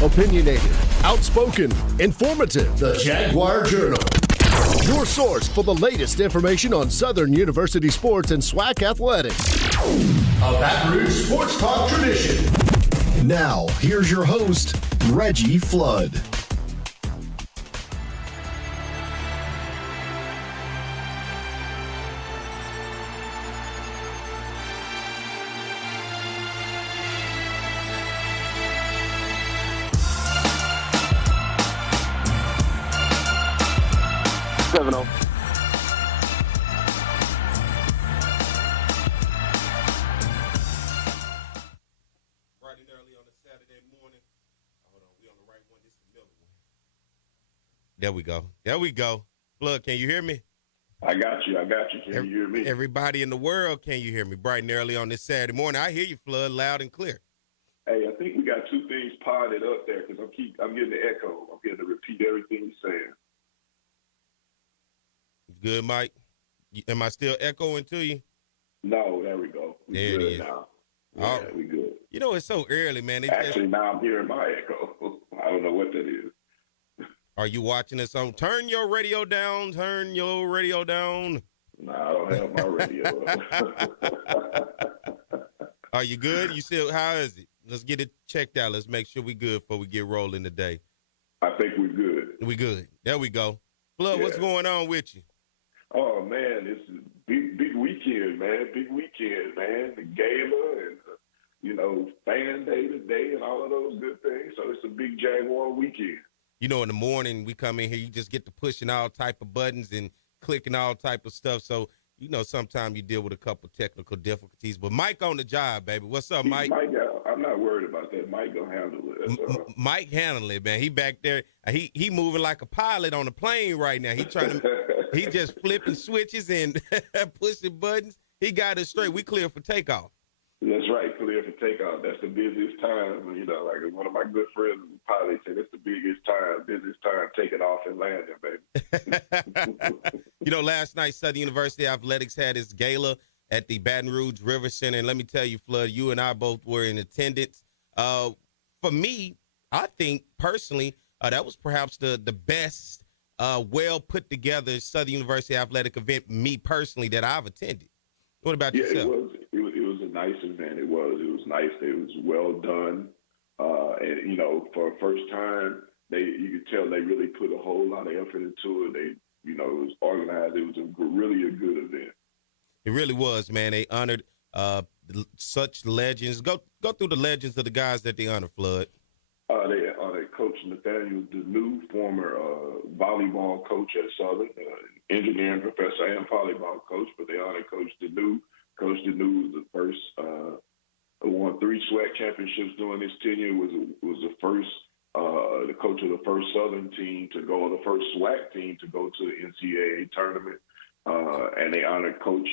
Opinionated, outspoken, informative. The Jaguar Journal. Your source for the latest information on Southern University sports and SWAC athletics. A Baton Rouge sports talk tradition. Now, here's your host, Reggie Flood. There we go. Flood, can you hear me? I got you. Can you hear me? Everybody in the world, can you hear me? Bright and early on this Saturday morning. I hear you, Flood, loud and clear. Hey, I think we got two things potted up there because I'm getting the echo. I'm getting to repeat everything you're saying. Good, Mike? Am I still echoing to you? No, there we go. We there good it is. Now. Yeah, we good. You know, it's so early, man. Now I'm hearing my echo. I don't know what that is. Are you watching us on? Turn your radio down. No, I don't have my radio. Are you good? How is it? Let's get it checked out. Let's make sure we good before we get rolling today. I think we're good. We good. There we go. Flood, What's going on with you? Oh, man, it's a big weekend, man. The gala and, fan day today and all of those good things. So it's a big Jaguar weekend. You know, in the morning we come in here, you just get to pushing all type of buttons and clicking all type of stuff. So, sometimes you deal with a couple technical difficulties. But Mike on the job, baby. What's up, Mike? Mike, I'm not worried about that. Mike gonna handle it. Mike handle it, man. He back there. He moving like a pilot on a plane right now. He just flipping switches and pushing buttons. He got it straight. We clear for takeoff. That's right, clear for takeoff. That's the busiest time. Like one of my good friends, pilot, said it's the busiest time taking off and landing, baby. Last night, Southern University Athletics had its gala at the Baton Rouge River Center. And let me tell you, Flood, you and I both were in attendance. For me, I think personally, that was perhaps the best, well put together Southern University athletic event, me personally, that I've attended. What about yourself? It was a nice event. It was nice. It was well done. And for a first time, you could tell they really put a whole lot of effort into it. It was organized. It was really a good event. It really was, man. They honored such legends. Go through the legends of the guys that they honored, Flood. They honored Coach Nathaniel Deneau, former volleyball coach at Southern, engineering professor and volleyball coach, but they honored Coach Deneau. Coach Deneau was the first, won 3 SWAC championships during his tenure, was the first, the coach of the first Southern team to go, the first SWAC team to go to the NCAA tournament. And they honored Coach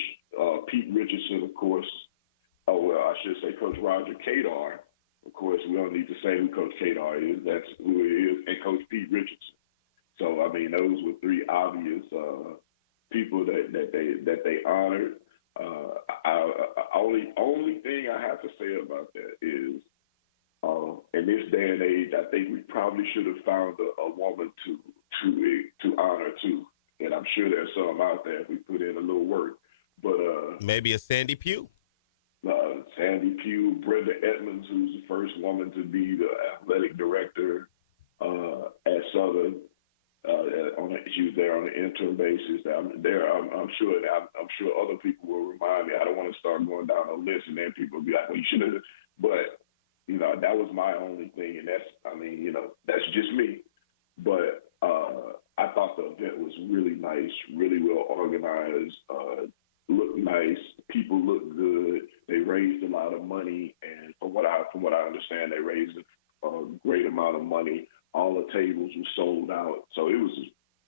Pete Richardson, of course. I should say Coach Roger Kadar. Of course, we don't need to say who Coach Kadar is. That's who he is, and Coach Pete Richardson. So, those were 3 obvious people that they honored. Only thing I have to say about that is, in this day and age, I think we probably should have found a woman to honor too. And I'm sure there's some out there if we put in a little work. But maybe a Sandy Pugh. Sandy Pugh, Brenda Edmonds, who's the first woman to be the athletic director at Southern. She was there on an interim basis. I'm sure other people will remind me. I don't want to start going down a list and then people will be like, well, you should have. But, that was my only thing. And that's just me. But I thought the event was really nice, really well organized, looked nice. People looked good. They raised a lot of money. And from what I understand, they raised a great amount of money. All the tables were sold out. So it was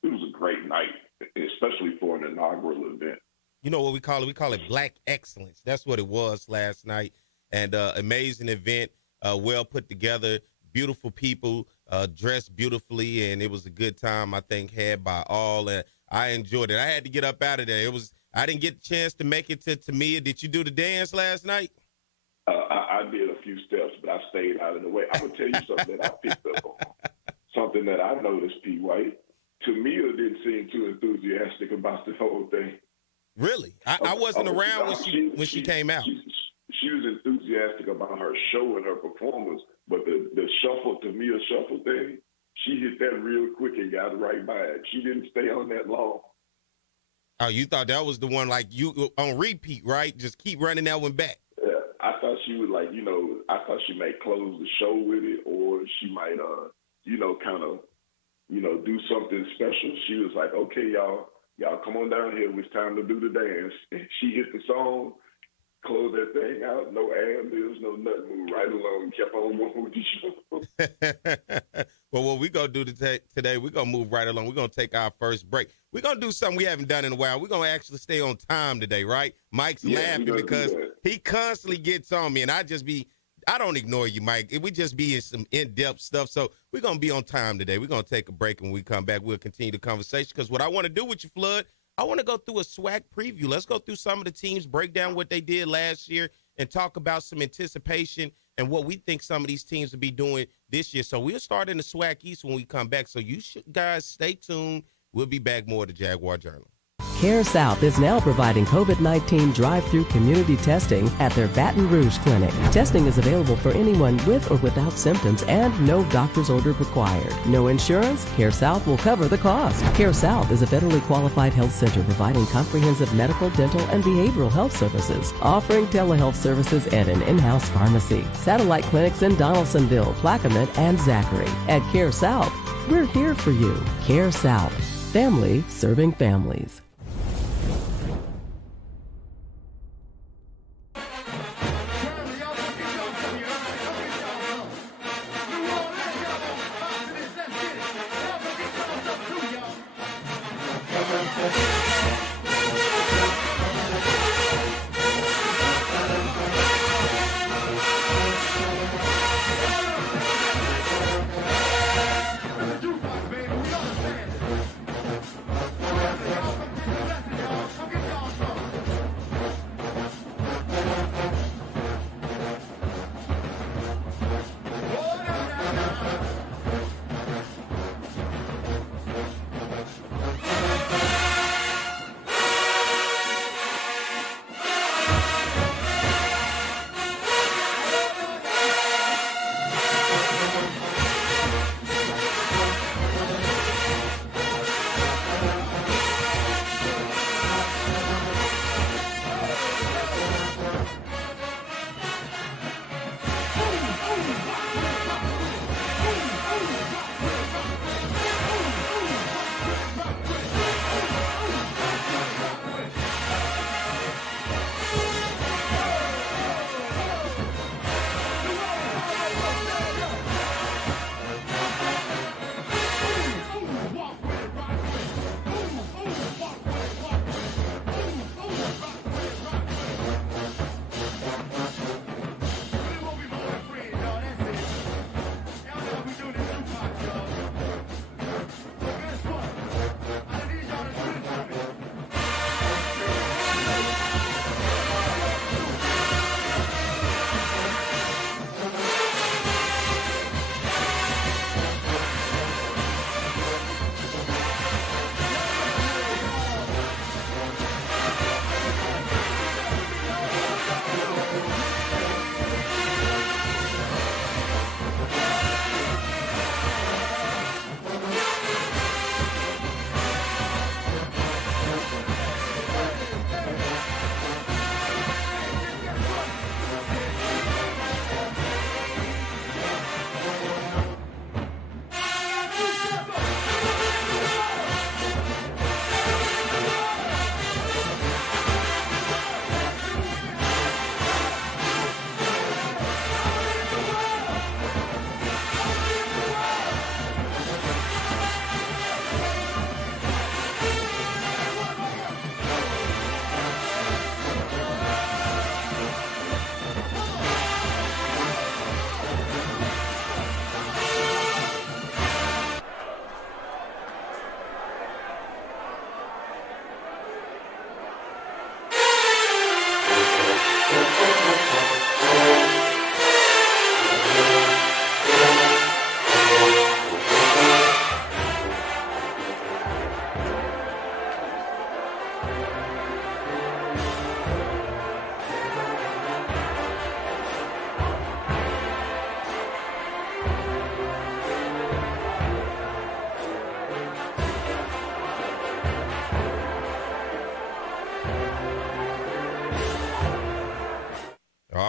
a great night, especially for an inaugural event. You know what we call it? We call it Black Excellence. That's what it was last night. And amazing event, well put together, beautiful people, dressed beautifully, and it was a good time, I think, had by all. And I enjoyed it. I had to get up out of there. I didn't get the chance to make it to Tamia. Did you do the dance last night? I did a few steps, but I stayed out of the way. I'm gonna tell you something that I picked up on. Something that I noticed, P. White. Tamia didn't seem too enthusiastic about the whole thing. Really? I wasn't around when she came out. She was enthusiastic about her show and her performance, but the Tamia shuffle thing, she hit that real quick and got right by it. She didn't stay on that long. Oh, you thought that was the one like you on repeat, right? Just keep running that one back. Yeah, I thought she would I thought she might close the show with it, or she might, kind of, do something special. She was like, okay, y'all come on down here. It's time to do the dance. And she hit the song, closed that thing out, no ad-libs, no nothing, moved right along, kept on moving with the show. Well, what we're going to do today, we're going to move right along. We're going to take our first break. We're going to do something we haven't done in a while. We're going to actually stay on time today, right? Mike's laughing because he constantly gets on me, and I don't ignore you, Mike. We just be in some in-depth stuff. So we're going to be on time today. We're going to take a break, and when we come back, we'll continue the conversation because what I want to do with you, Flood, I want to go through a SWAC preview. Let's go through some of the teams, break down what they did last year, and talk about some anticipation and what we think some of these teams will be doing this year. So we'll start in the SWAC East when we come back. So you guys stay tuned. We'll be back more to Jaguar Journal. Care South is now providing COVID-19 drive-through community testing at their Baton Rouge clinic. Testing is available for anyone with or without symptoms and no doctor's order required. No insurance? Care South will cover the cost. Care South is a federally qualified health center providing comprehensive medical, dental, and behavioral health services, offering telehealth services and an in-house pharmacy. Satellite clinics in Donaldsonville, Plaquemine, and Zachary. At Care South, we're here for you. Care South. Family serving families.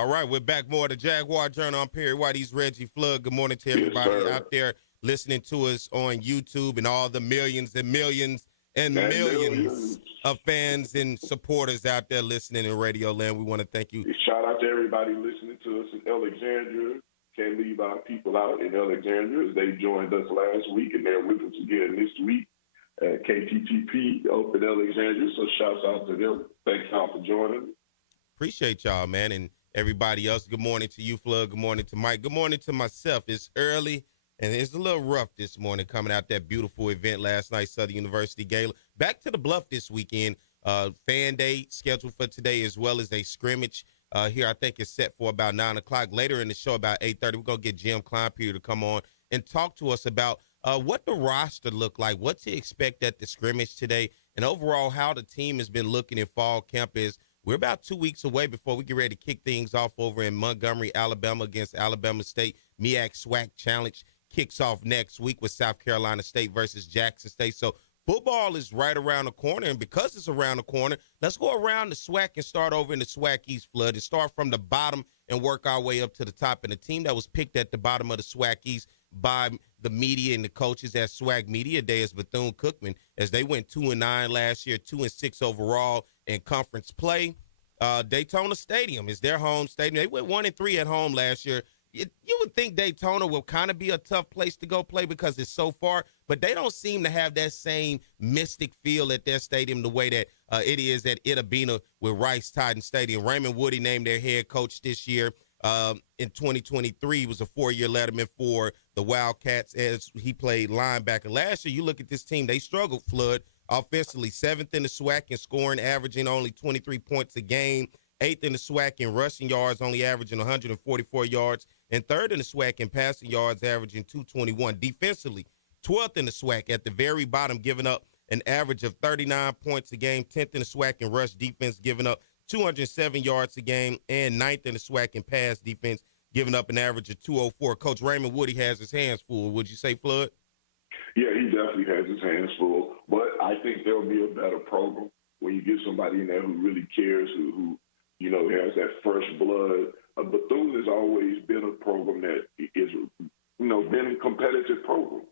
All right, we're back more to Jaguar Journal. I'm Perry White. He's Reggie Flood. Good morning to everybody out there listening to us on YouTube and all the millions and millions and millions of fans and supporters out there listening in Radio Land. We want to thank you. Shout out to everybody listening to us in Alexandria. Can't leave our people out in Alexandria. They joined us last week, and they're with us again this week at KTTP up in Alexandria. So shouts out to them. Thanks y'all for joining. Appreciate y'all, man, and everybody else. Good morning to you, Flood. Good morning to Mike. Good morning to myself. It's early, and it's a little rough this morning coming out that beautiful event last night, Southern University Gala. Back to the Bluff this weekend. Fan day scheduled for today, as well as a scrimmage here. I think it's set for about 9 o'clock. Later in the show, about 8:30, we're going to get Jim Kleinpeter to come on and talk to us about what the roster looked like, what to expect at the scrimmage today, and overall how the team has been looking in fall camp. We're about 2 weeks away before we get ready to kick things off over in Montgomery, Alabama against Alabama State. MEAC SWAC Challenge kicks off next week with South Carolina State versus Jackson State. So football is right around the corner, and because it's around the corner, let's go around the SWAC and start over in the SWAC East, Flood, and start from the bottom and work our way up to the top. And the team that was picked at the bottom of the SWAC East by the media and the coaches at SWAC Media Day is Bethune-Cookman, as they went 2-9 last year, 2-6 overall in conference play. Daytona Stadium is their home stadium. They went 1-3 at home last year. You would think Daytona will kind of be a tough place to go play because it's so far, but they don't seem to have that same mystic feel at their stadium the way that it is at Itabena with Rice-Titan Stadium. Raymond Woody named their head coach this year. In 2023, he was a 4-year letterman for the Wildcats as he played linebacker. Last year, you look at this team, they struggled, Flood, offensively, 7th in the SWAC in scoring, averaging only 23 points a game, 8th in the SWAC in rushing yards, only averaging 144 yards, and 3rd in the SWAC in passing yards, averaging 221. Defensively, 12th in the SWAC at the very bottom, giving up an average of 39 points a game, 10th in the SWAC in rush defense, giving up 207 yards a game, and 9th in the SWAC in pass defense, giving up an average of 204. Coach Raymond Woody has his hands full. Would you say, Flood? Yeah, he definitely has his hands full. But I think there'll be a better program when you get somebody in there who really cares, who has that fresh blood. Bethune has always been a program that is, been a competitive program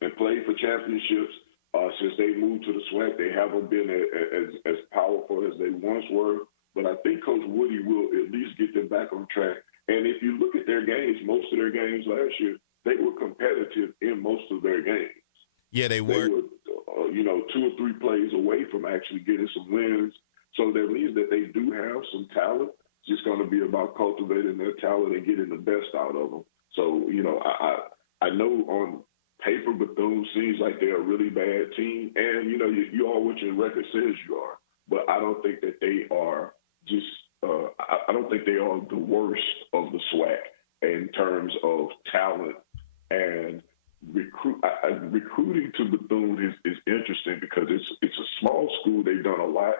and played for championships. Since they moved to the SWAC, they haven't been as powerful as they once were. But I think Coach Woody will at least get them back on track. And if you look at their games, most of their games last year, they were competitive in most of their games. Yeah, they were. They were, 2 or 3 plays away from actually getting some wins. So that means that they do have some talent. It's just going to be about cultivating their talent and getting the best out of them. So, I know on paper, Bethune seems like they're a really bad team. And, you are what your record says you are. But I don't think that they are just I don't think they are the worst of the SWAC in terms of talent and recruiting to Bethune is interesting because it's a small school. They've done a lot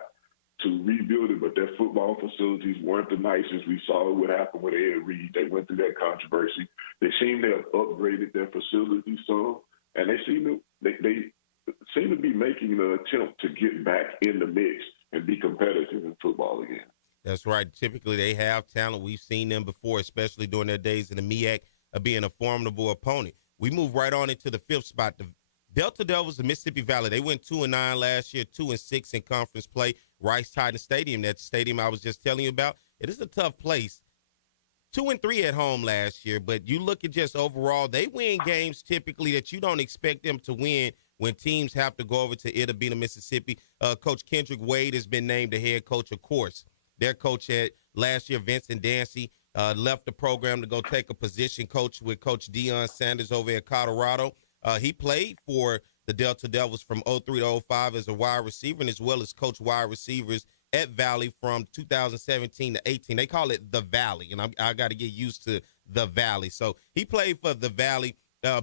to rebuild it, but their football facilities weren't the nicest. We saw what happened with Ed Reed. They went through that controversy. They seem to have upgraded their facilities some, and they seem to be making an attempt to get back in the mix and be competitive in football again. That's right. Typically, they have talent. We've seen them before, especially during their days in the MEAC, of being a formidable opponent. We move right on into the 5th spot. The Delta Devils of Mississippi Valley, they went 2-9 last year, 2-6 in conference play. Rice-Titan Stadium, that stadium I was just telling you about, it is a tough place. 2-3 at home last year, but you look at just overall, they win games typically that you don't expect them to win when teams have to go over to Itabena, Mississippi. Coach Kendrick Wade has been named the head coach, of course. Their coach at last year, Vincent Dancy, left the program to go take a position coach with Coach Deion Sanders over at Colorado. He played for the Delta Devils from 03 to 05 as a wide receiver, and as well as coach wide receivers at Valley from 2017 to 18. They call it the Valley, and I got to get used to the Valley. So he played for the Valley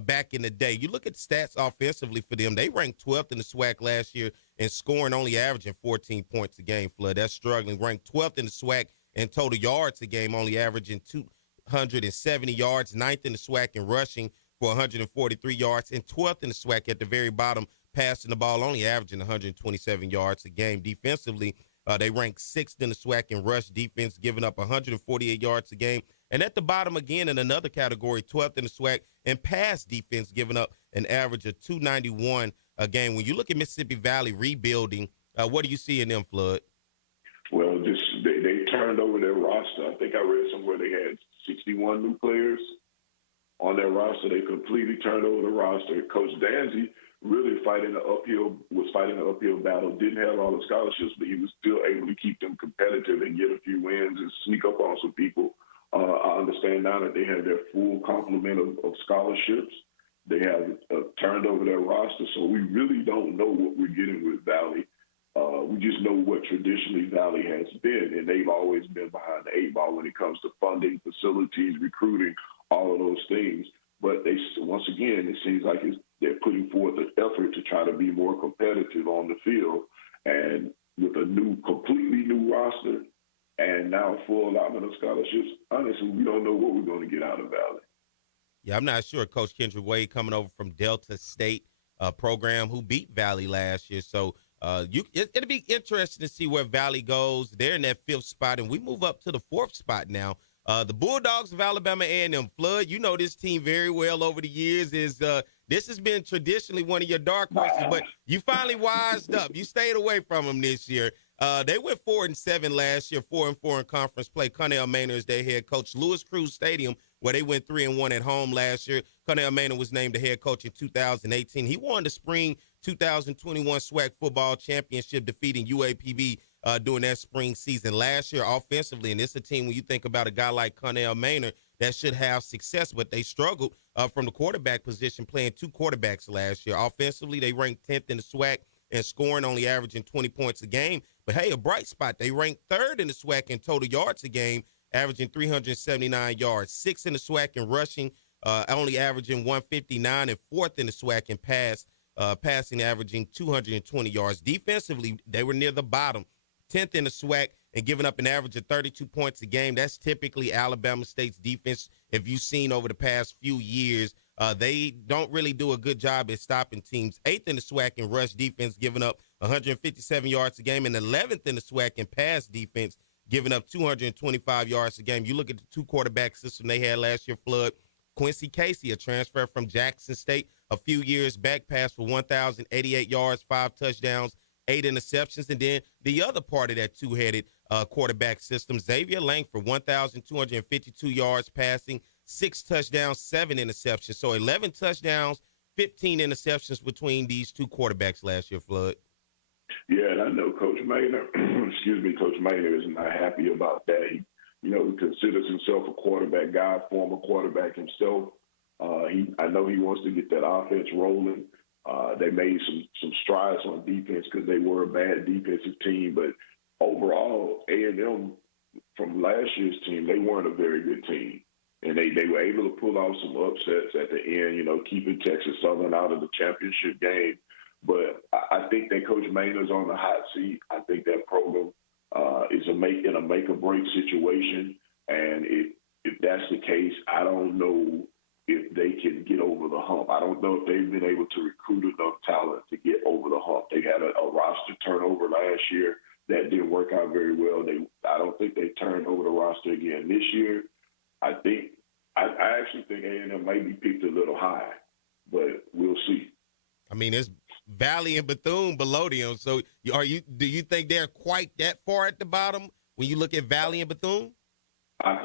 back in the day. You look at stats offensively for them. They ranked 12th in the SWAC last year in scoring, only averaging 14 points a game, Flood. That's struggling. Ranked 12th in the SWAC in total yards a game, only averaging 270 yards. 9th in the SWAC in rushing for 143 yards, and 12th in the SWAC at the very bottom, passing the ball, only averaging 127 yards a game. Defensively, They rank 6th in the SWAC in rush defense, giving up 148 yards a game. And at the bottom again in another category, 12th in the SWAC in pass defense, giving up an average of 291 a game. When you look at Mississippi Valley rebuilding, what do you see in them, Flood? Well, they turned over their roster. I think I read somewhere they had 61 new players on their roster. They completely turned over the roster. Coach Danzy really was fighting an uphill battle. Didn't have all the scholarships, but he was still able to keep them competitive and get a few wins and sneak up on some people. I understand now that they have their full complement of scholarships. They have turned over their roster, so we really don't know what we're getting with Valley. We just know what traditionally Valley has been, and they've always been behind the 8 ball when it comes to funding, facilities, recruiting, all of those things. But once again, it seems like they're putting forth an effort to try to be more competitive on the field. And with a completely new roster and now full allotment of scholarships, honestly, we don't know what we're going to get out of Valley. Yeah, I'm not sure. Coach Kendrick Wade coming over from Delta State program who beat Valley last year. So it'll be interesting to see where Valley goes. They're in that 5th spot, and we move up to the 4th spot now. The Bulldogs of Alabama A&M. Flood, you know this team very well over the years. This has been traditionally one of your dark horses, but you finally wised up. You stayed away from them this year. They went 4-7 last year, 4-4 in conference play. Connell Maynard is their head coach. Louis Cruz Stadium, where they went 3-1 at home last year. Connell Maynard was named the head coach in 2018. He won the spring 2021 SWAC football championship, defeating UAPB during that spring season last year offensively. And it's a team, when you think about a guy like Connell Maynard, that should have success, but they struggled from the quarterback position, playing 2 quarterbacks last year. Offensively, they ranked 10th in the SWAC and scoring, only averaging 20 points a game. But, hey, a bright spot, they ranked 3rd in the SWAC in total yards a game, averaging 379 yards, 6th in the SWAC in rushing, only averaging 159, and 4th in the SWAC in passing, averaging 220 yards. Defensively, they were near the bottom, 10th in the SWAC, and giving up an average of 32 points a game. That's typically Alabama State's defense. If you've seen over the past few years, they don't really do a good job at stopping teams. 8th in the SWAC in rush defense, giving up 157 yards a game, and 11th in the SWAC in pass defense, giving up 225 yards a game. You look at the 2 quarterback system they had last year, Flood. Quincy Casey, a transfer from Jackson State a few years back, passed for 1,088 yards, 5 touchdowns, 8 interceptions. And then the other part of that 2-headed quarterback system, Xavier Langford, 1,252 yards passing, 6 touchdowns, 7 interceptions. So 11 touchdowns, 15 interceptions between these 2 quarterbacks last year, Flood. Yeah, and I know Coach Maynard, Coach Maynard is not happy about that. He considers himself a quarterback guy, former quarterback himself. I know he wants to get that offense rolling. They made some strides on defense because they were a bad defensive team. But overall, A&M, from last year's team, they weren't a very good team. And they were able to pull off some upsets at the end, keeping Texas Southern out of the championship game. But I think that Coach Maynard's on the hot seat. I think that program is in a make-or-break situation. And if that's the case, I don't know if they can get over the hump. I don't know if they've been able to recruit enough talent to get over the hump. They had a roster turnover last year that didn't work out very well. I don't think they turned over the roster again this year. I actually think A&M may be picked a little high, but we'll see. I mean, it's Valley and Bethune below them. So do you think they're quite that far at the bottom when you look at Valley and Bethune? I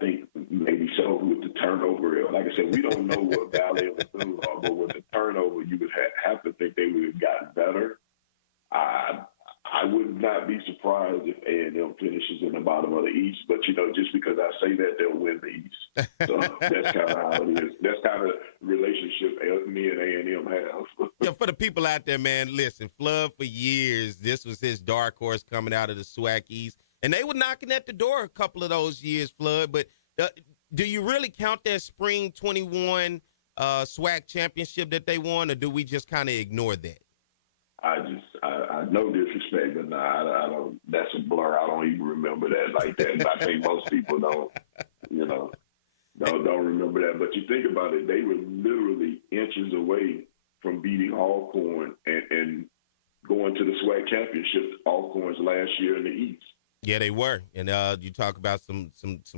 think maybe so with the turnover. Like I said, we don't know what Valley and Bethune are, but with the turnover, you would have to think they would have gotten better. I would not be surprised if A&M finishes in the bottom of the East, but just because I say that, they'll win the East. So that's kind of how it is. That's kind of relationship me and A&M have. Yeah, for the people out there, man, listen, Flood for years, this was his dark horse coming out of the SWAC East, and they were knocking at the door a couple of those years, Flood. But do you really count that spring 21 SWAC championship that they won, or do we just kind of ignore that? I no disrespect, but I don't. That's a blur. I don't even remember that like that. I think most people don't remember that. But you think about it, they were literally inches away from beating Alcorn and going to the SWAC championship, Alcorns last year in the East. Yeah, they were. And you talk about some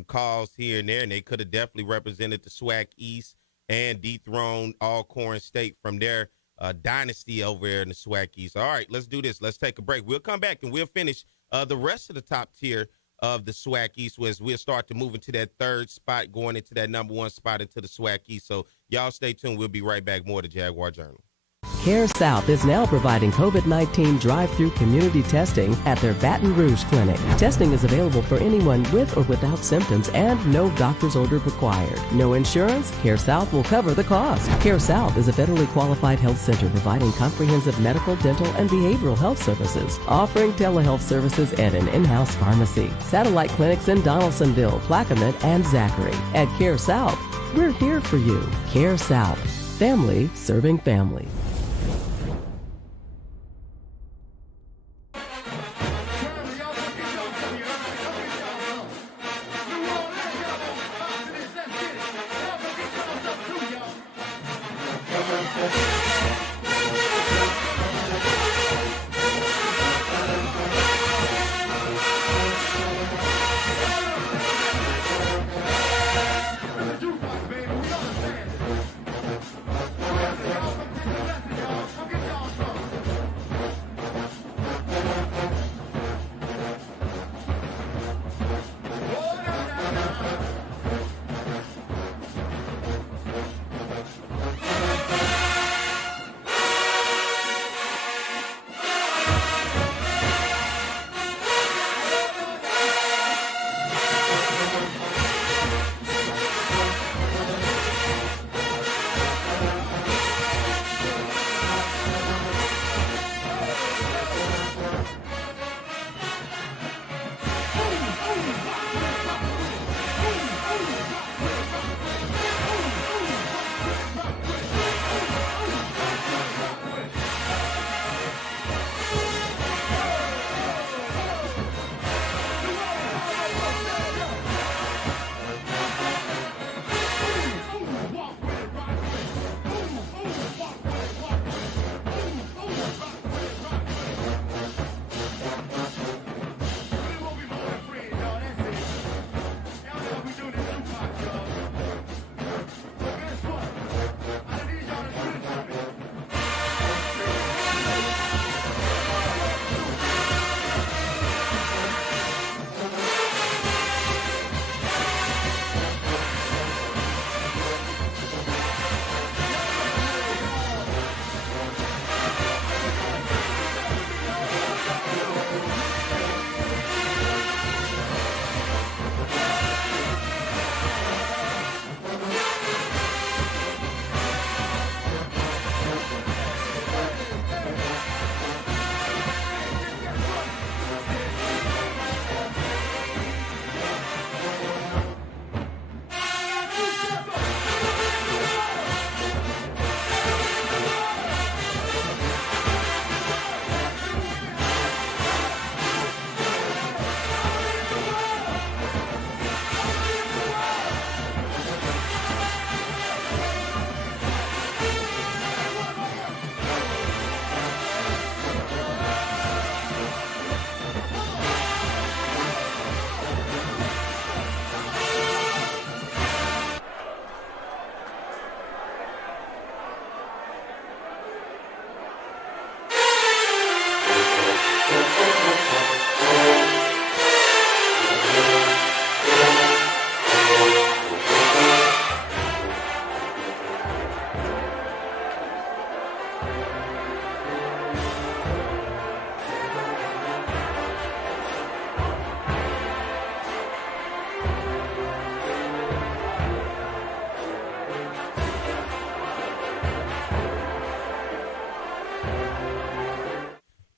calls here and there, and they could have definitely represented the SWAC East and dethroned Alcorn State from their dynasty over there in the SWAC East. All right, let's do this. Let's take a break. We'll come back, and we'll finish the rest of the top tier of the SWAC East, as we'll start to move into that third spot, going into that number one spot into the SWAC East. So y'all stay tuned. We'll be right back. More to Jaguar Journal. Care South is now providing COVID-19 drive-through community testing at their Baton Rouge clinic. Testing is available for anyone with or without symptoms and no doctor's order required. No insurance? Care South will cover the cost. Care South is a federally qualified health center providing comprehensive medical, dental, and behavioral health services, offering telehealth services and an in-house pharmacy. Satellite clinics in Donaldsonville, Plaquemine, and Zachary. At Care South, we're here for you. Care South. Family serving family.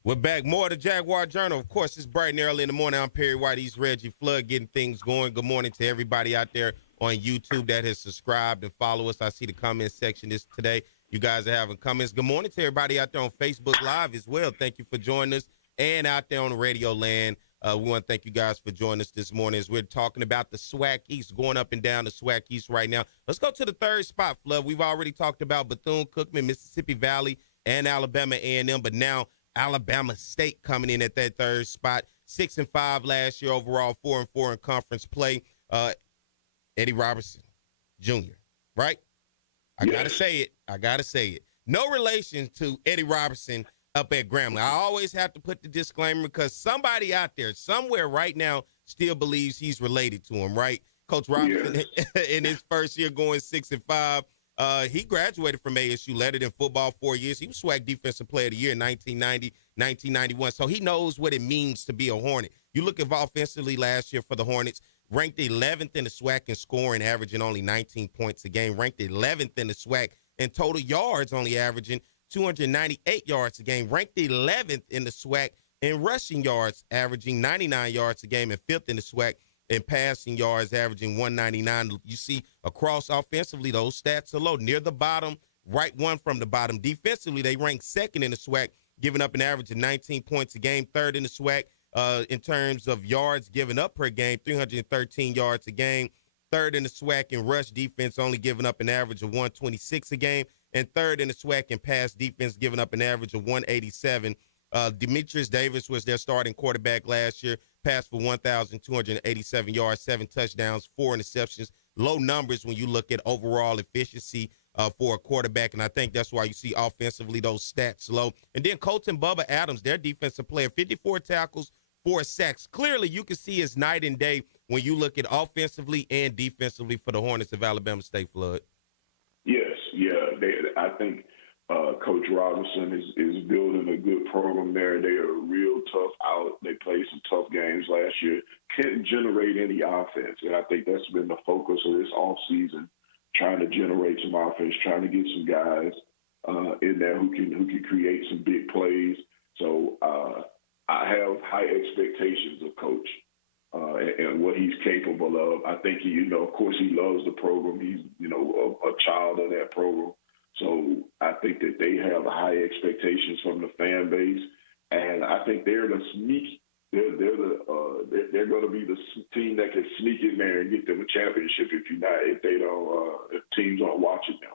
We're back. More to Jaguar Journal. Of course, it's bright and early in the morning. I'm Perry White. He's Reggie Flood, getting things going. Good morning to everybody out there on YouTube that has subscribed and follow us. I see the comment section this today. You guys are having comments. Good morning to everybody out there on Facebook Live as well. Thank you for joining us. And out there on Radio Land, we want to thank you guys for joining us this morning as we're talking about the SWAC East, going up and down the SWAC East right now. Let's go to the third spot, Flood. We've already talked about Bethune-Cookman, Mississippi Valley, and Alabama A&M, but now Alabama State coming in at that third spot. 6-5 last year overall, 4-4 in conference play. Eddie Robertson Jr., right? I got to say it. No relation to Eddie Robertson up at Grambling. I always have to put the disclaimer because somebody out there somewhere right now still believes he's related to him, right? Coach Robertson in his first year going 6-5. He graduated from ASU, led it in football 4 years. He was SWAC Defensive Player of the Year in 1990, 1991. So he knows what it means to be a Hornet. You look at offensively last year for the Hornets, ranked 11th in the SWAC in scoring, averaging only 19 points a game. Ranked 11th in the SWAC in total yards, only averaging 298 yards a game. Ranked 11th in the SWAC in rushing yards, averaging 99 yards a game, and 5th in the SWAC in passing yards, averaging 199. You see across offensively, those stats are low. Near the bottom, right one from the bottom. Defensively, they rank second in the SWAC, giving up an average of 19 points a game. Third in the SWAC in terms of yards given up per game, 313 yards a game. Third in the SWAC in rush defense, only giving up an average of 126 a game. And third in the SWAC in pass defense, giving up an average of 187. Demetrius Davis was their starting quarterback last year, passed for 1,287 yards, 7 touchdowns, 4 interceptions. Low numbers when you look at overall efficiency for a quarterback, and I think that's why you see offensively those stats low. And then Colton Bubba Adams, their defensive player, 54 tackles, 4 sacks. Clearly, you can see it's night and day when you look at offensively and defensively for the Hornets of Alabama State, Flood. Yes, yeah. I think Coach Robinson is building a good program there. They are real tough out. They played some tough games last year. Couldn't generate any offense, and I think that's been the focus of this offseason, trying to generate some offense, trying to get some guys in there who can create some big plays. So I have high expectations of Coach and what he's capable of. I think of course, he loves the program. He's a child of that program. So I think that they have high expectations from the fan base, and I think they're the sneak. They're going to be the team that can sneak in there and get them a championship if teams aren't watching them.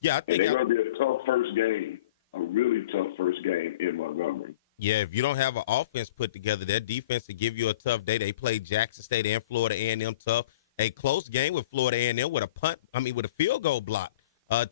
Yeah, I think they're going to be a tough first game, a really tough first game in Montgomery. Yeah, if you don't have an offense put together, their defense will give you a tough day. They played Jackson State and Florida A&M tough. A close game with Florida A&M with a field goal block.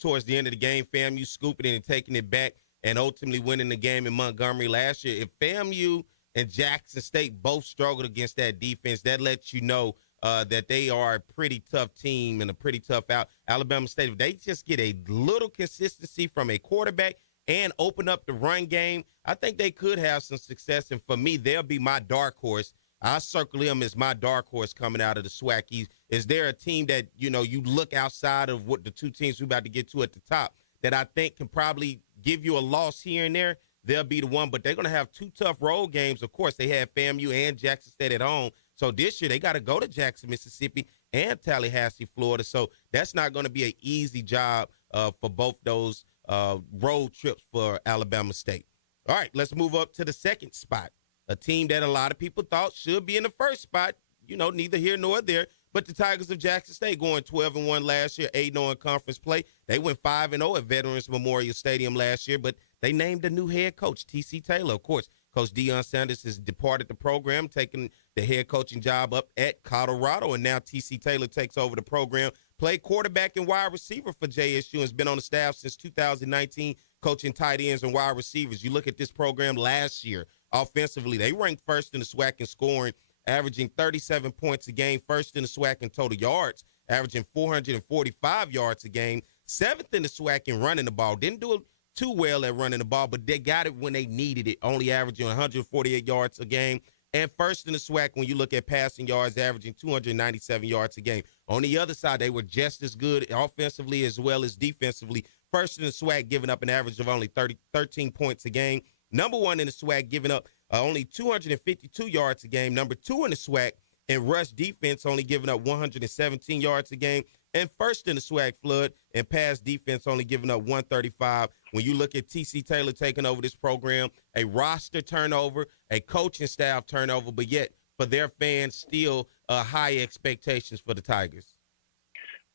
Towards the end of the game, FAMU scooping it and taking it back and ultimately winning the game in Montgomery last year. If FAMU and Jackson State both struggled against that defense, that lets you know that they are a pretty tough team and a pretty tough out. Alabama State, if they just get a little consistency from a quarterback and open up the run game, I think they could have some success. And for me, they'll be my dark horse. I circle them as my dark horse coming out of the SWAC East. Is there a team that, you look outside of what the two teams we're about to get to at the top that I think can probably give you a loss here and there? They'll be the one, but they're going to have 2 tough road games. Of course, they have FAMU and Jackson State at home. So this year they got to go to Jackson, Mississippi and Tallahassee, Florida. So that's not going to be an easy job for both those road trips for Alabama State. All right, let's move up to the second spot. A team that a lot of people thought should be in the first spot, neither here nor there. But the Tigers of Jackson State going 12-1 last year, 8-0 in conference play. They went 5-0 at Veterans Memorial Stadium last year, but they named a new head coach, T.C. Taylor. Of course, Coach Deion Sanders has departed the program, taking the head coaching job up at Colorado, and now T.C. Taylor takes over the program. Played quarterback and wide receiver for JSU and has been on the staff since 2019, coaching tight ends and wide receivers. You look at this program last year, offensively, they ranked first in the SWAC in scoring, averaging 37 points a game, first in the SWAC in total yards, averaging 445 yards a game, 7th in the SWAC in running the ball. Didn't do it too well at running the ball, but they got it when they needed it, only averaging 148 yards a game, and first in the SWAC when you look at passing yards, averaging 297 yards a game. On the other side, they were just as good offensively as well as defensively. First in the SWAC, giving up an average of only 13 points a game. Number 1 in the SWAC, giving up only 252 yards a game. Number 2 in the SWAC in rush defense, only giving up 117 yards a game. And first in the SWAC, Flood, in pass defense, only giving up 135. When you look at T.C. Taylor taking over this program, a roster turnover, a coaching staff turnover, but yet for their fans, still high expectations for the Tigers.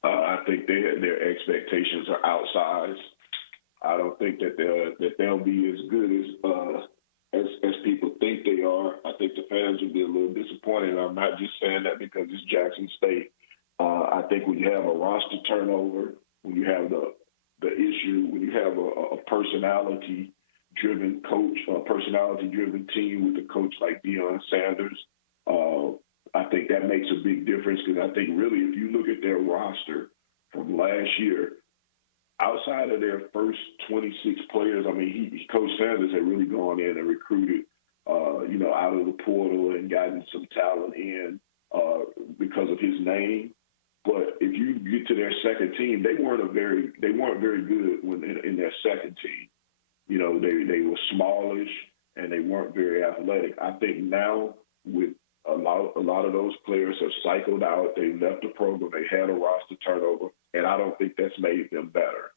I think their expectations are outsized. I don't think that they'll be as good as people think they are. I think the fans will be a little disappointed. And I'm not just saying that because it's Jackson State. I think when you have a roster turnover, when you have the issue, when you have a personality-driven coach, a personality-driven team with a coach like Deion Sanders, I think that makes a big difference because I think really if you look at their roster from last year, outside of their first 26 players, I mean, Coach Sanders had really gone in and recruited, out of the portal and gotten some talent in because of his name. But if you get to their second team, they weren't very good when in their second team. You know, they were smallish and they weren't very athletic. I think now with a lot of those players have cycled out. They left the program. They had a roster turnover, and I don't think that's made them better.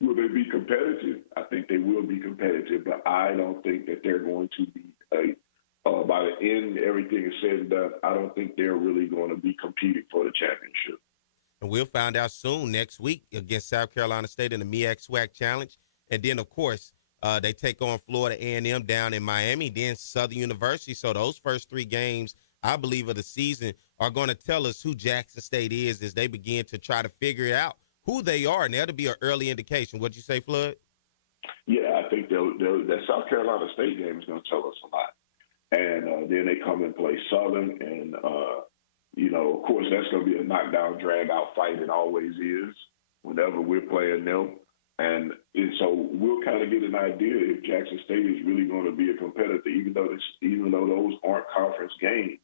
Will they be competitive? I think they will be competitive, but I don't think that they're going to be by the end, everything is said and done, I don't think they're really going to be competing for the championship. And we'll find out soon next week against South Carolina State in the MEAC SWAC Challenge. And then, of course, they take on Florida A&M down in Miami, then Southern University. So those first three games, I believe, of the season are going to tell us who Jackson State is as they begin to try to figure out who they are. And that'll be an early indication. What'd you say, Flood? Yeah, I think that South Carolina State game is going to tell us a lot. And then they come and play Southern, and, of course, that's going to be a knockdown, drag-out fight. It always is whenever we're playing them. And so we'll kind of get an idea if Jackson State is really going to be a competitor, even though those aren't conference games.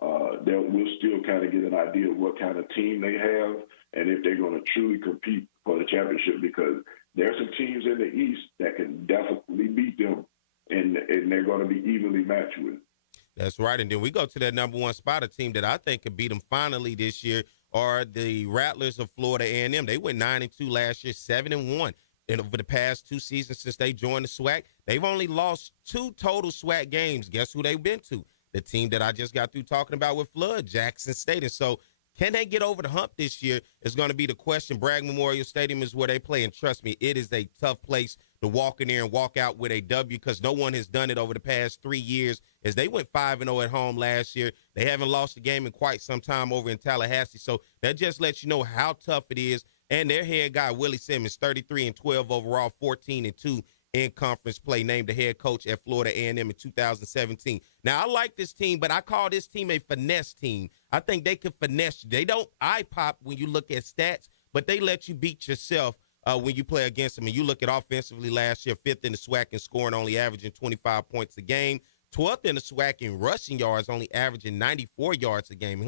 We'll still kind of get an idea of what kind of team they have and if they're going to truly compete for the championship, because there are some teams in the East that can definitely beat them, and they're going to be evenly matched with. That's right. And then we go to that number one spot, a team that I think could beat them finally this year are the Rattlers of Florida A&M. They went 9-2 last year, 7-1. And over the past two seasons since they joined the SWAC, they've only lost 2 total SWAC games. Guess who they've been to? The team that I just got through talking about with Flood, Jackson State. And so can they get over the hump this year is going to be the question. Bragg Memorial Stadium is where they play, and trust me, it is a tough place to walk in there and walk out with a W because no one has done it over the past 3 years as they went 5-0 at home last year. They haven't lost a game in quite some time over in Tallahassee, so that just lets you know how tough it is. And their head guy, Willie Simmons, 33-12 overall, 14-2 in conference play, named the head coach at Florida A&M in 2017. Now, I like this team, but I call this team a finesse team. I think they can finesse you. They don't eye-pop when you look at stats, but they let you beat yourself when you play against them. And you look at offensively last year, 5th in the SWAC in scoring, only averaging 25 points a game. 12th in the SWAC in rushing yards, only averaging 94 yards a game.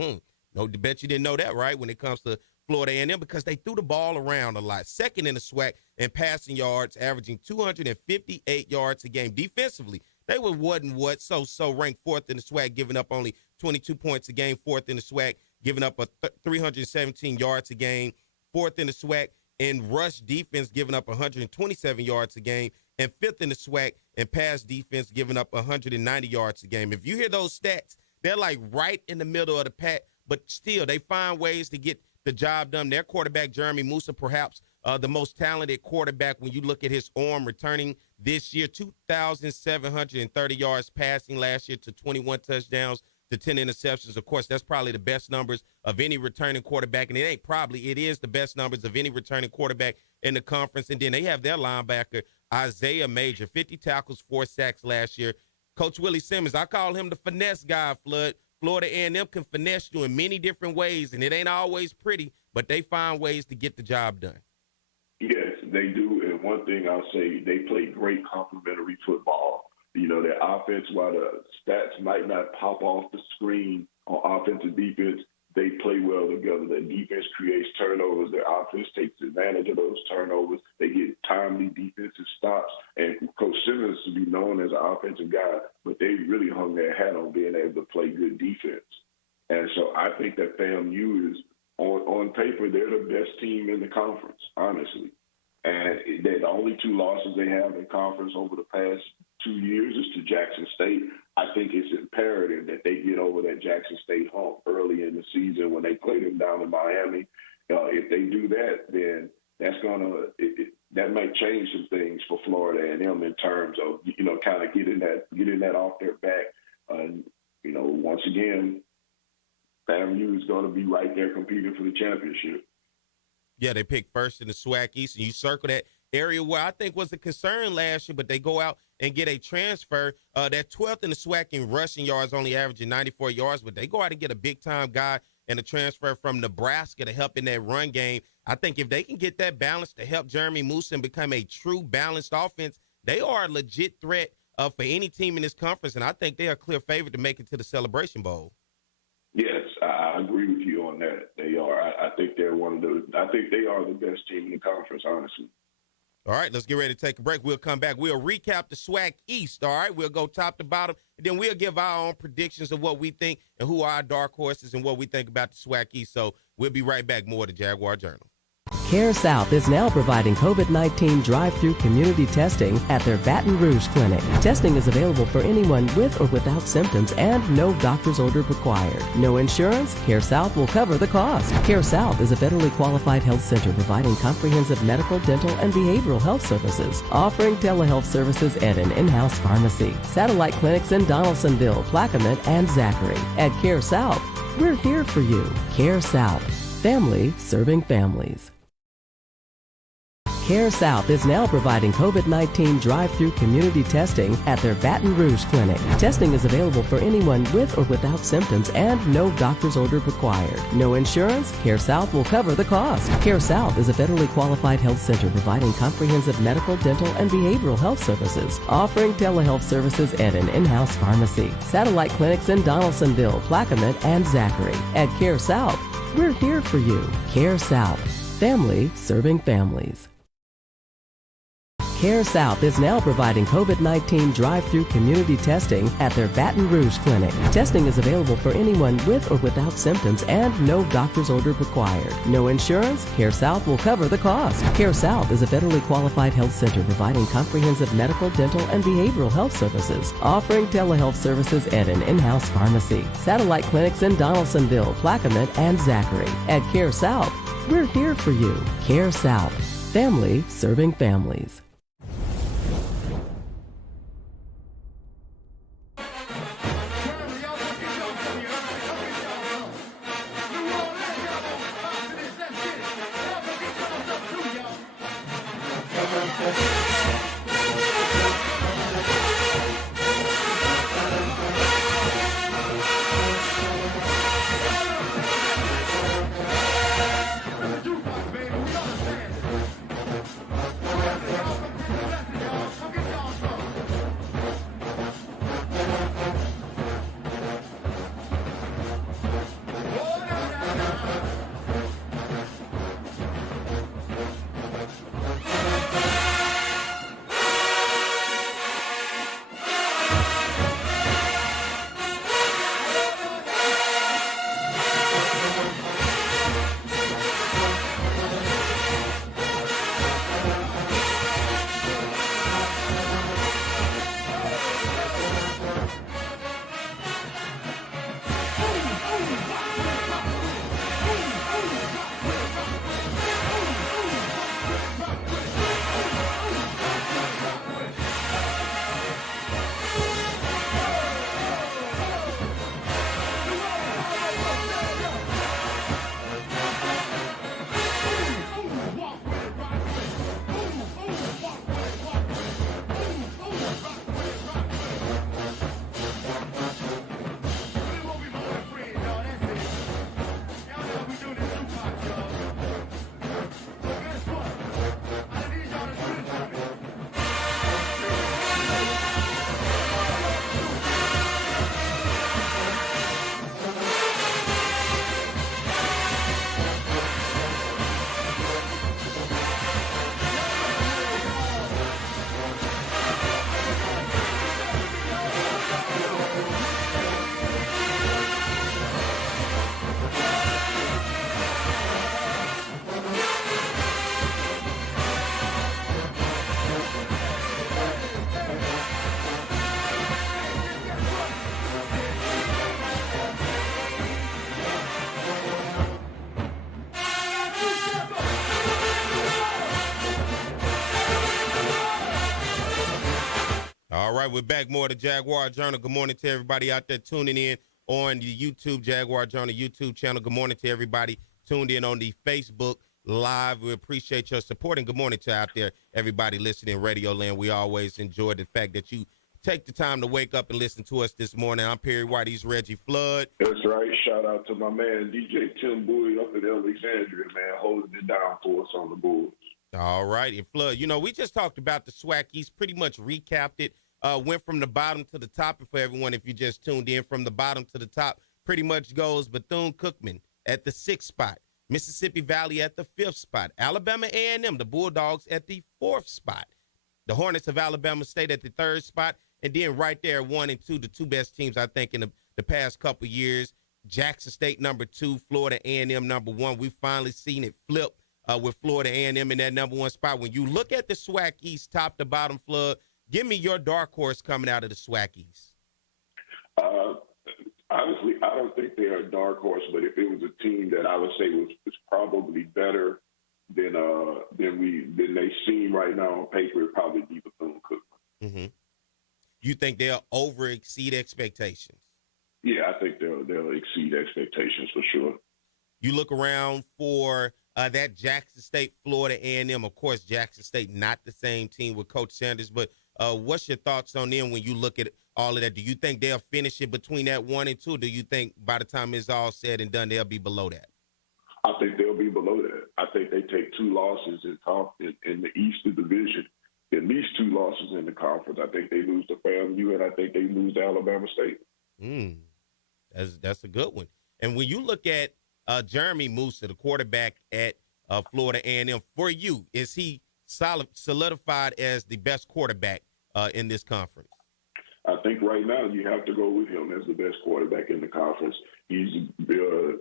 No, bet you didn't know that, right, when it comes to Florida A&M, because they threw the ball around a lot. 2nd in the SWAC in passing yards, averaging 258 yards a game. Defensively, they wasn't ranked 4th in the SWAC, giving up only 22 points a game. 4th in the SWAC, giving up 317 yards a game. 4th in the SWAC in rush defense, giving up 127 yards a game. And 5th in the SWAC in pass defense, giving up 190 yards a game. If you hear those stats, they're like right in the middle of the pack, but still they find ways to get the job done. Their quarterback, Jeremy Musa, perhaps the most talented quarterback when you look at his arm, returning this year 2,730 yards passing last year to 21 touchdowns to 10 interceptions. Of course, that's probably the best numbers of any returning quarterback, and it is the best numbers of any returning quarterback in the conference. And then they have their linebacker, Isaiah Major, 50 tackles, 4 sacks last year. Coach Willie Simmons, I call him the finesse guy, Flood. Florida A&M can finesse you in many different ways, and it ain't always pretty, but they find ways to get the job done. Yes, they do. And one thing I'll say, they play great complementary football. Their offense, while the stats might not pop off the screen on offense and defense, they play well together. Their defense creates turnovers. Their offense takes advantage of those turnovers. They get timely defensive stops. And Coach Simmons to be known as an offensive guy, but they really hung their hat on being able to play good defense. And so I think that FAMU is, on paper, they're the best team in the conference, honestly. And they're the only 2 losses they have in conference over the past 2 years is to Jackson State. I think it's imperative that they get over that Jackson State hump early in the season when they play them down in Miami. If they do that, then that's that might change some things. things for Florida A&M in terms of, kind of getting that off their back. Once again, FAMU is going to be right there competing for the championship. Yeah, they picked first in the SWAC East, and you circle that area where I think was a concern last year, but they go out and get a transfer. They're 12th in the SWAC in rushing yards, only averaging 94 yards, but they go out and get a big-time guy and a transfer from Nebraska to help in that run game. I think if they can get that balance to help Jeremy Moose and become a true balanced offense, they are a legit threat for any team in this conference, and I think they are a clear favorite to make it to the Celebration Bowl. Yes, I agree with you on that. They are. I think they're I think they are the best team in the conference, honestly. All right, let's get ready to take a break. We'll come back. We'll recap the SWAC East, all right? We'll go top to bottom, and then we'll give our own predictions of what we think and who are our dark horses and what we think about the SWAC East. So we'll be right back. More of the Jaguar Journal. Care South is now providing COVID-19 drive-through community testing at their Baton Rouge clinic. Testing is available for anyone with or without symptoms and no doctor's order required. No insurance? Care South will cover the cost. Care South is a federally qualified health center providing comprehensive medical, dental, and behavioral health services, offering telehealth services and an in-house pharmacy. Satellite clinics in Donaldsonville, Plaquemine, and Zachary. At Care South, we're here for you. Care South. Family serving families. Care South is now providing COVID-19 drive-through community testing at their Baton Rouge clinic. Testing is available for anyone with or without symptoms and no doctor's order required. No insurance? Care South will cover the cost. Care South is a federally qualified health center providing comprehensive medical, dental, and behavioral health services, offering telehealth services and an in-house pharmacy. Satellite clinics in Donaldsonville, Plaquemine, and Zachary. At Care South, we're here for you. Care South. Family serving families. Care South is now providing COVID-19 drive-through community testing at their Baton Rouge clinic. Testing is available for anyone with or without symptoms and no doctor's order required. No insurance? Care South will cover the cost. Care South is a federally qualified health center providing comprehensive medical, dental, and behavioral health services, offering telehealth services and an in-house pharmacy. Satellite clinics in Donaldsonville, Plaquemine, and Zachary. At Care South, we're here for you. Care South. Family serving families. All right, we're back more to Jaguar Journal. Good morning to everybody out there tuning in on the YouTube Jaguar Journal YouTube channel. Good morning to everybody tuned in on the Facebook Live. We appreciate your support, and good morning to out there everybody listening in Radio Land. We always enjoy the fact that you take the time to wake up and listen to us this morning. I'm Perry White. He's Reggie Flood. That's right. Shout out to my man DJ Tim Bowie up in Alexandria, man, holding it down for us on the board. All right, and Flood, we just talked about the SWAC. He's pretty much recapped it. Went from the bottom to the top, and for everyone, if you just tuned in, from the bottom to the top, pretty much goes Bethune-Cookman at the 6th spot, Mississippi Valley at the 5th spot, Alabama A&M, the Bulldogs, at the 4th spot, the Hornets of Alabama State at the 3rd spot, and then right there, 1 and 2, the two best teams, I think, in the past couple years. Jackson State number 2, Florida A&M number 1. We've finally seen it flip with Florida A&M in that number 1 spot. When you look at the SWAC East, top to bottom, Flood, give me your dark horse coming out of the SWAC East. Honestly, I don't think they're a dark horse, but if it was a team that I would say was probably better than they seem right now on paper, it'd probably be Bethune-Cookman. Mm-hmm. You think they'll exceed expectations? Yeah, I think they'll exceed expectations for sure. You look around for that Jackson State, Florida A&M. Of course, Jackson State not the same team with Coach Sanders, but what's your thoughts on them when you look at all of that? Do you think they'll finish it between that 1 and 2? Do you think by the time it's all said and done, they'll be below that? I think they'll be below that. I think they take 2 losses in the Eastern Division, at least 2 losses in the conference. I think they lose to FAMU, and I think they lose to Alabama State. That's a good one. And when you look at Jeremy Musa, the quarterback at Florida A&M, for you, is he solidified as the best quarterback in this conference? I think right now you have to go with him as the best quarterback in the conference. He's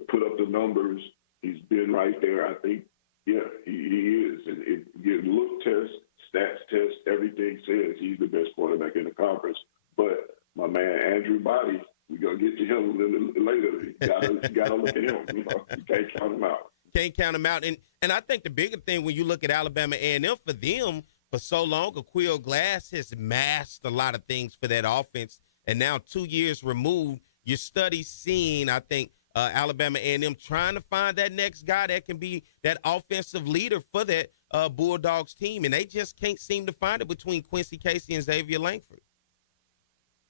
put up the numbers. He's been right there. I think, yeah, he is. And it look test, stats test, everything says he's the best quarterback in the conference. But my man Andrew Body, we're going to get to him a little later. You got to look at him. You can't count him out. Can't count him out. And I think the bigger thing when you look at Alabama A&M, for them, for so long, Aquil Glass has masked a lot of things for that offense. And now 2 years removed, your study seeing, I think, Alabama A&M trying to find that next guy that can be that offensive leader for that Bulldogs team. And they just can't seem to find it between Quincy Casey and Xavier Langford.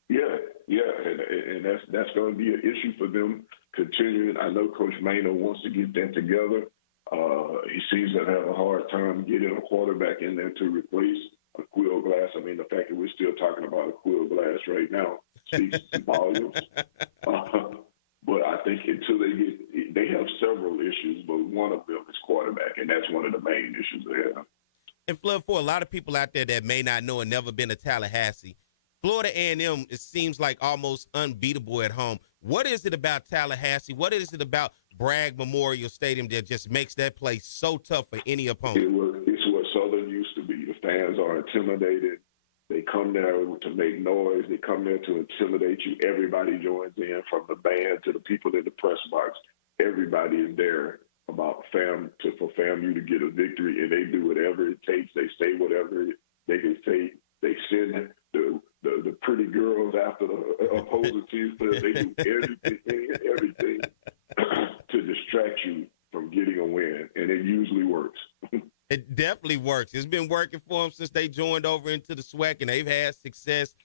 Yeah, and that's going to be an issue for them continuing. I know Coach Maynard wants to get that together. He seems to have a hard time getting a quarterback in there to replace Aquil Glass. I mean, the fact that we're still talking about Aquil Glass right now speaks volumes. But I think until they have several issues, but one of them is quarterback, and that's one of the main issues they have. And Flood, for a lot of people out there that may not know and never been to Tallahassee, Florida A&M, it seems like almost unbeatable at home. What is it about Tallahassee? What is it about Bragg Memorial Stadium that just makes that place so tough for any opponent? It's what Southern used to be. The fans are intimidated. They come there to make noise. They come there to intimidate you. Everybody joins in, from the band to the people in the press box. Everybody is there for FAMU to get a victory, and they do whatever it takes. They say whatever they can say. They send the pretty girls after the opposing team. They do everything to distract you from getting a win, and it usually works. It definitely works. It's been working for them since they joined over into the SWAC, and they've had success.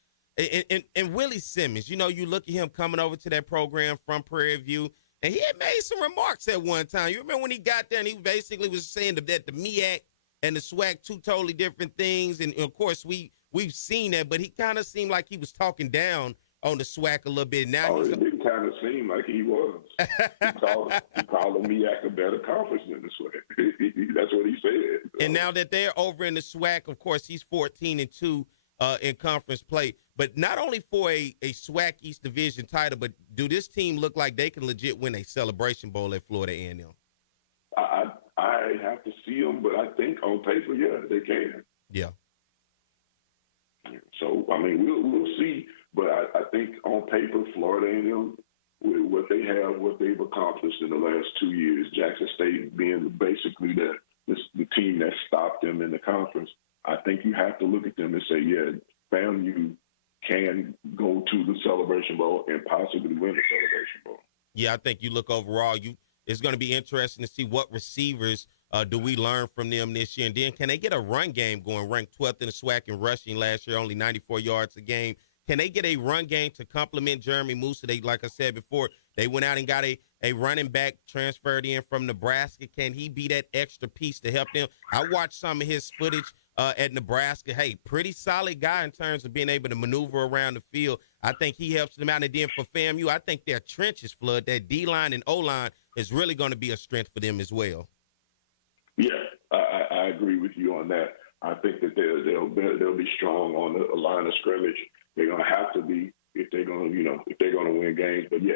And Willie Simmons, you look at him coming over to that program from Prairie View, and he had made some remarks at one time. You remember when he got there and he basically was saying that the MEAC and the SWAC, 2 totally different things. And, of course, we've seen that, but he kind of seemed like he was talking down on the SWAC a little bit. Now it didn't kind of seem like he was. He called the MEAC a better conference than the SWAC. That's what he said. And now that they're over in the SWAC, of course, he's 14-2 in conference play. But not only for a SWAC East Division title, but do this team look like they can legit win a Celebration Bowl at Florida A&M? I have to see them, but I think on paper, yeah, they can. Yeah. So, I mean, we'll see. But I think on paper, Florida A&M, with what they have, what they've accomplished in the last 2 years, Jackson State being basically the team that stopped them in the conference, I think you have to look at them and say, yeah, FAMU can go to the Celebration Bowl and possibly win the Celebration Bowl. Yeah, I think you look overall, it's going to be interesting to see what receivers do we learn from them this year. And then can they get a run game going, ranked 12th in the SWAC in rushing last year, only 94 yards a game. Can they get a run game to complement Jeremy Musa? They, like I said before, they went out and got a running back transferred in from Nebraska. Can he be that extra piece to help them? I watched some of his footage at Nebraska. Hey, pretty solid guy in terms of being able to maneuver around the field. I think he helps them out. And then for FAMU, I think their trenches, Flood, that D-line and O-line is really going to be a strength for them as well. Yeah, I agree with you on that. I think that they'll be strong on the line of scrimmage. They're going to have to be if they're going to win games. But yeah,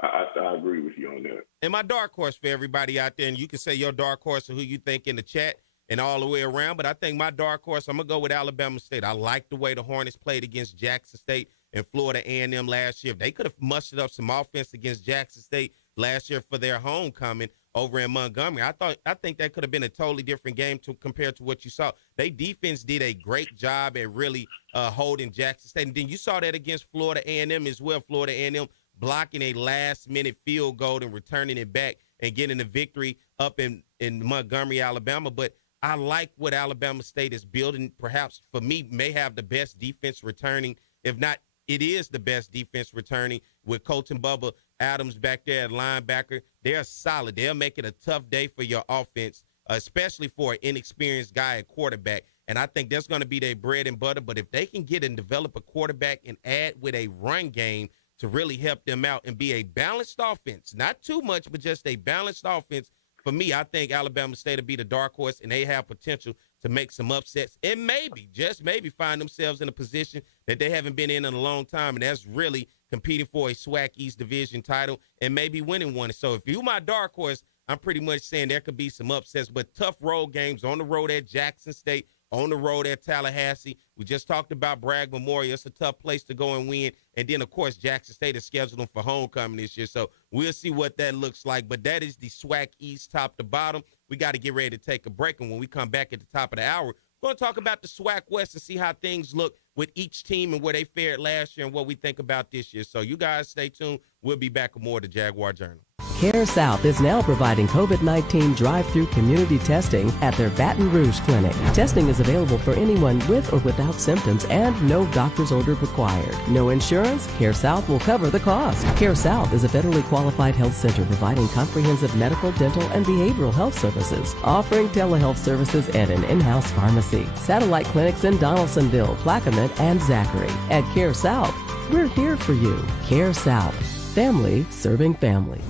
I agree with you on that. And my dark horse for everybody out there, and you can say your dark horse or who you think in the chat and all the way around, but I think my dark horse, I'm going to go with Alabama State. I like the way the Hornets played against Jackson State and Florida A&M last year. If they could have mustered up some offense against Jackson State last year for their homecoming over in Montgomery, I think that could have been a totally different game compared to what you saw. They defense did a great job at really holding Jackson State. And then you saw that against Florida A&M as well. Florida A&M blocking a last-minute field goal and returning it back and getting the victory up in Montgomery, Alabama. But I like what Alabama State is building. Perhaps, for me, may have the best defense returning. If not, it is the best defense returning with Colton Bubba Adams back there at linebacker. They're solid. They'll make it a tough day for your offense, especially for an inexperienced guy at quarterback. And I think that's going to be their bread and butter. But if they can get and develop a quarterback and add with a run game to really help them out and be a balanced offense, not too much, but just a balanced offense, for me, I think Alabama State will be the dark horse, and they have potential to make some upsets and maybe, just maybe, find themselves in a position that they haven't been in a long time, and that's really competing for a SWAC East Division title and maybe winning one. So if you're my dark horse, I'm pretty much saying there could be some upsets, but tough road games on the road at Jackson State, on the road at Tallahassee. We just talked about Bragg Memorial. It's a tough place to go and win. And then, of course, Jackson State is scheduled them for homecoming this year. So we'll see what that looks like. But that is the SWAC East top to bottom. We got to get ready to take a break. And when we come back at the top of the hour, we're going to talk about the SWAC West and see how things look with each team and where they fared last year and what we think about this year. So you guys stay tuned. We'll be back with more of the Jaguar Journal. Care South is now providing COVID-19 drive-through community testing at their Baton Rouge clinic. Testing is available for anyone with or without symptoms and no doctor's order required. No insurance? Care South will cover the cost. Care South is a federally qualified health center providing comprehensive medical, dental, and behavioral health services, offering telehealth services and an in-house pharmacy. Satellite clinics in Donaldsonville, Plaquemine, and Zachary. At Care South, we're here for you. Care South. Family serving family.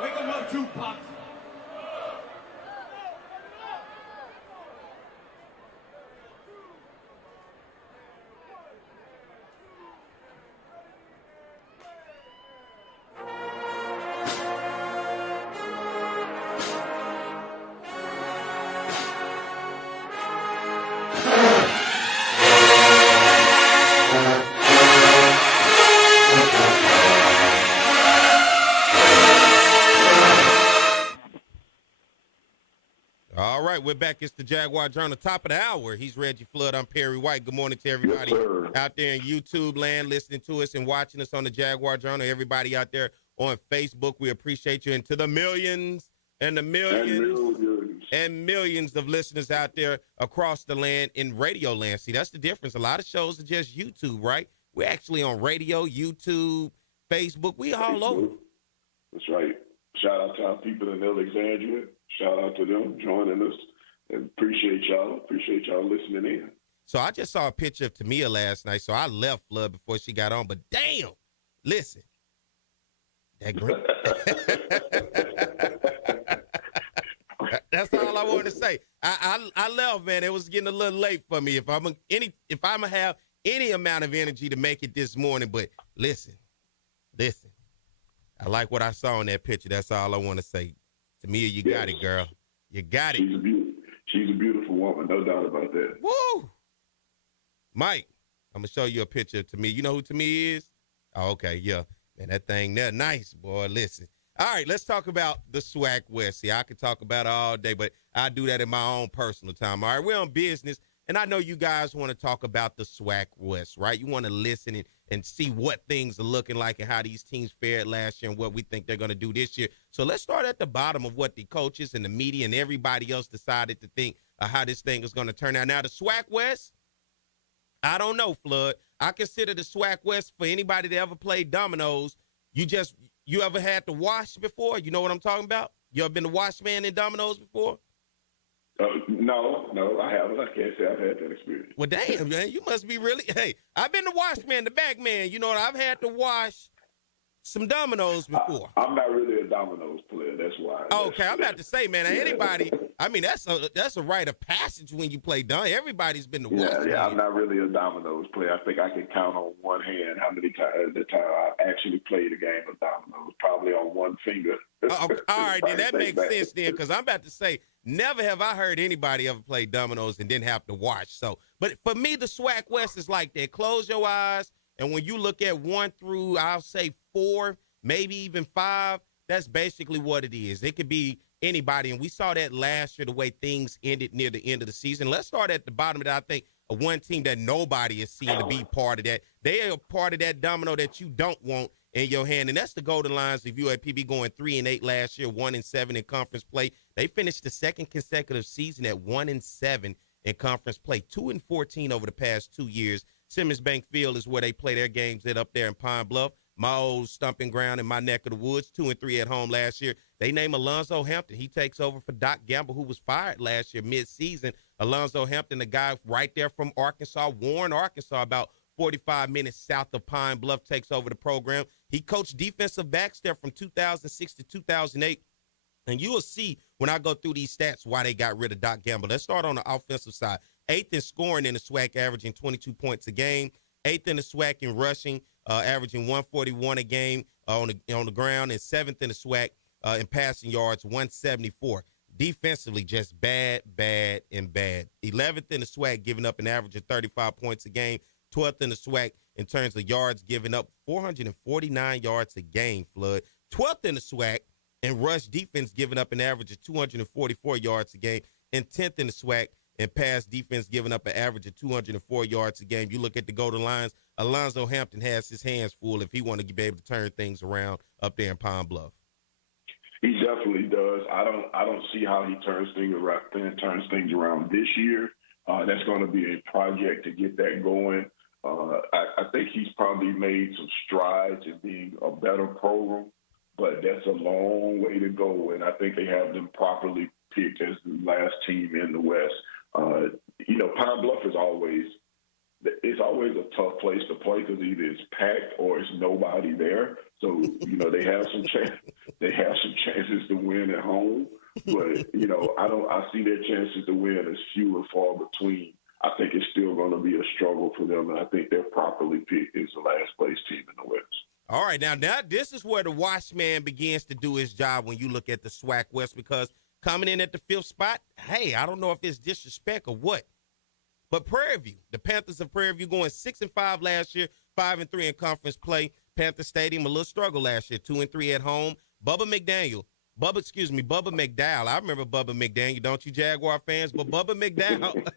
Wake him up, Tupac. All right, we're back. It's the Jaguar Journal, top of the hour. He's Reggie Flood. I'm Perry White. Good morning to everybody out there in YouTube land listening to us and watching us on the Jaguar Journal. Everybody out there on Facebook, we appreciate you. And to the millions and the millions and millions of listeners out there across the land in radio land. See, that's the difference. A lot of shows are just YouTube, right? We're actually on radio, YouTube, Facebook. We all over. That's right. Shout out to our people in Alexandria. Shout out to them joining us. And appreciate y'all. Appreciate y'all listening in. So I just saw a picture of Tamia last night, so I left Flood before she got on. But damn, listen. That green. That's all I wanted to say. I left, man. It was getting a little late for me. If I'm gonna have any amount of energy to make it this morning, but listen. I like what I saw in that picture. That's all I want to say. Tamia, you got it, girl. You got it. She's a beautiful woman, no doubt about that. Woo! Mike, I'm going to show you a picture of Tamia. You know who Tamia is? Oh, okay, yeah. Man, that thing there, nice, boy. Listen. All right, let's talk about the SWAC West. See, I could talk about it all day, but I do that in my own personal time. All right, we're on business, and I know you guys want to talk about the SWAC West, right? You want to listen and see what things are looking like and how these teams fared last year and what we think they're going to do this year. So let's start at the bottom of what the coaches and the media and everybody else decided to think how this thing is going to turn out. Now, the SWAC West, I don't know, Flood. I consider the SWAC West for anybody that ever played dominoes. You ever had to wash before? You know what I'm talking about? You ever been the wash man in dominoes before? No, I haven't. I can't say I've had that experience. Well, damn, man, you must be really. Hey, I've been the wash man, the back man. You know what? I've had to wash some dominoes before. I'm not really a dominoes player. That's why. Okay, I'm about to say, man, anybody. I mean, that's a rite of passage when you play dominoes. Everybody's been the wash man. Yeah, I'm not really a dominoes player. I think I can count on one hand how many times I actually played a game of dominoes. Probably on one finger. All right, then that makes sense then, because I'm about to say, never have I heard anybody ever play dominoes and didn't have to wash. So, but for me, the SWAC West is like that. Close your eyes, and when you look at 1 through, I'll say 4, maybe even 5, that's basically what it is. It could be anybody, and we saw that last year, the way things ended near the end of the season. Let's start at the bottom of that. I think one team that nobody is seeing to be part of that. They are part of that domino that you don't want in your hand, and that's the Golden Lions of UAPB going 3-8 last year, 1-7 in conference play. They finished the second consecutive season at 1-7 in conference play, 2-14 over the past 2 years. Simmons Bank Field is where they play their games at up there in Pine Bluff, my old stomping ground in my neck of the woods. 2-3 at home last year. They named Alonzo Hampton. He takes over for Doc Gamble, who was fired last year mid-season. Alonzo Hampton, the guy right there from Arkansas, Warren, Arkansas, about 45 minutes south of Pine Bluff, takes over the program. He coached defensive backs there from 2006 to 2008. And you will see when I go through these stats why they got rid of Doc Gamble. Let's start on the offensive side. 8th in scoring in the SWAC, averaging 22 points a game. 8th in the SWAC in rushing, averaging 141 a game on the ground. And 7th in the SWAC in passing yards, 174. Defensively, just bad. 11th in the SWAC, giving up an average of 35 points a game. 12th in the SWAC in terms of yards, giving up 449 yards a game, Flood. 12th in the SWAC in rush defense, giving up an average of 244 yards a game. And 10th in the SWAC in pass defense, giving up an average of 204 yards a game. You look at the Golden Lions, Alonzo Hampton has his hands full if he want to be able to turn things around up there in Pine Bluff. He definitely does. I don't see how he turns things around this year. That's going to be a project to get that going. I think he's probably made some strides in being a better program, but that's a long way to go. And I think they have them properly picked as the last team in the West. Pine Bluff is always a tough place to play because either it's packed or it's nobody there. So, they have they have some chances to win at home, but I see their chances to win as few and far between. I think it's still going to be a struggle for them, and I think they're properly picked as the last place team in the West. All right, now this is where the Watchman begins to do his job when you look at the SWAC West, because coming in at the 5th spot, hey, I don't know if it's disrespect or what, but Prairie View, the Panthers of Prairie View going 6-5 last year, 5-3 in conference play. Panther Stadium, a little struggle last year, 2-3 at home. Bubba McDowell. I remember Bubba McDaniel, don't you, Jaguar fans? But Bubba McDowell